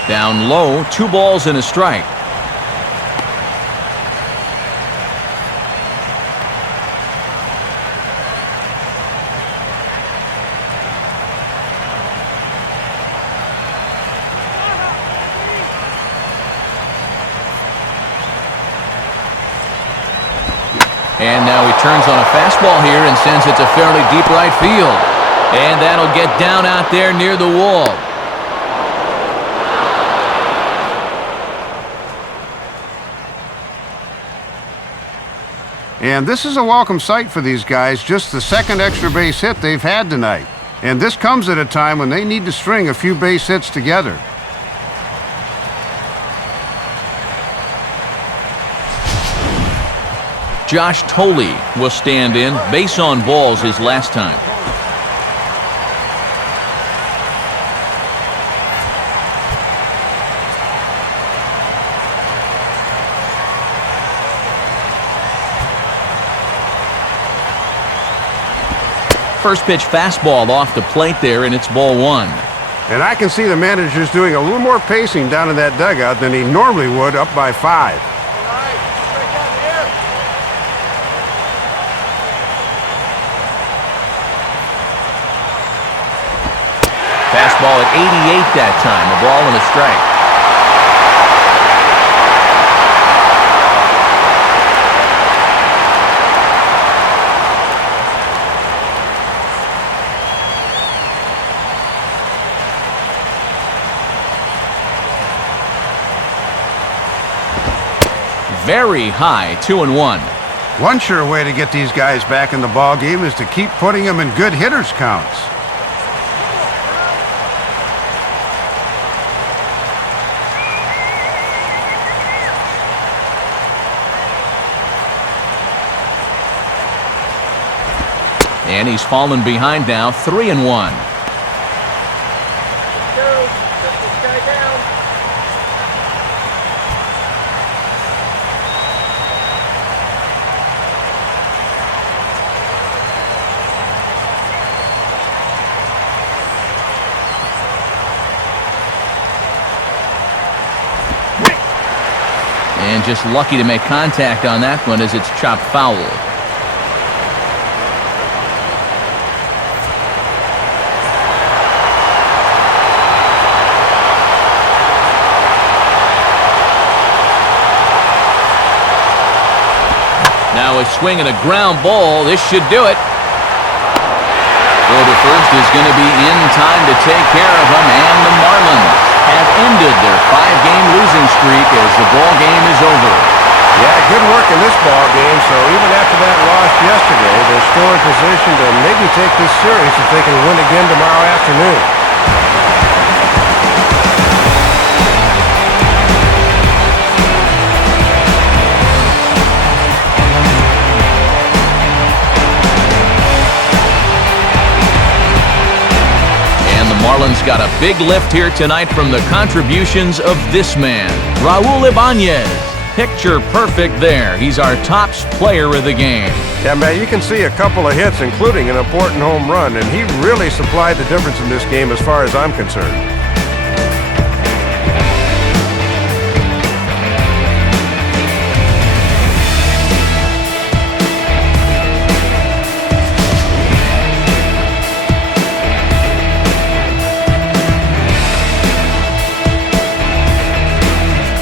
Down low, 2 balls and a strike. And now he turns on a fastball here and sends it to fairly deep right field. And that'll get down out there near the wall. And this is a welcome sight for these guys, just the 2nd extra base hit they've had tonight. And this comes at a time when they need to string a few base hits together. Josh Thole will stand in. Base on balls his last time. First pitch fastball off the plate there, and it's ball 1. And I can see the manager's doing a little more pacing down in that dugout than he normally would up by 5. Fastball at 88 that time, a ball and a strike. Very high, 2-1. One sure way to get these guys back in the ball game is to keep putting them in good hitters' counts. And he's fallen behind now, 3-1. And just lucky to make contact on that one as it's chopped foul. Now a swing and a ground ball. This should do it. Throw to first is going to be in time to take care of him, and the Marlins have ended their 5-game losing streak as the ball game is over. Yeah, good work in this ball game, so even after that loss yesterday, they're still in position to maybe take this series if they can win again tomorrow afternoon. Marlins got a big lift here tonight from the contributions of this man, Raul Ibanez. Picture perfect there. He's our top player of the game. Yeah, man, you can see a couple of hits, including an important home run, and he really supplied the difference in this game as far as I'm concerned.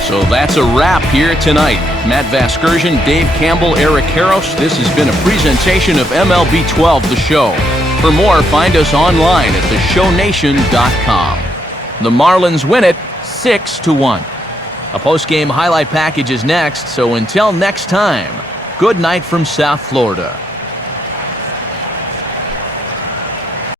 So that's a wrap here tonight. Matt Vasgersian, Dave Campbell, Eric Karros. This has been a presentation of MLB 12, The Show. For more, find us online at theshownation.com. The Marlins win it 6-1. A post-game highlight package is next, so until next time, good night from South Florida.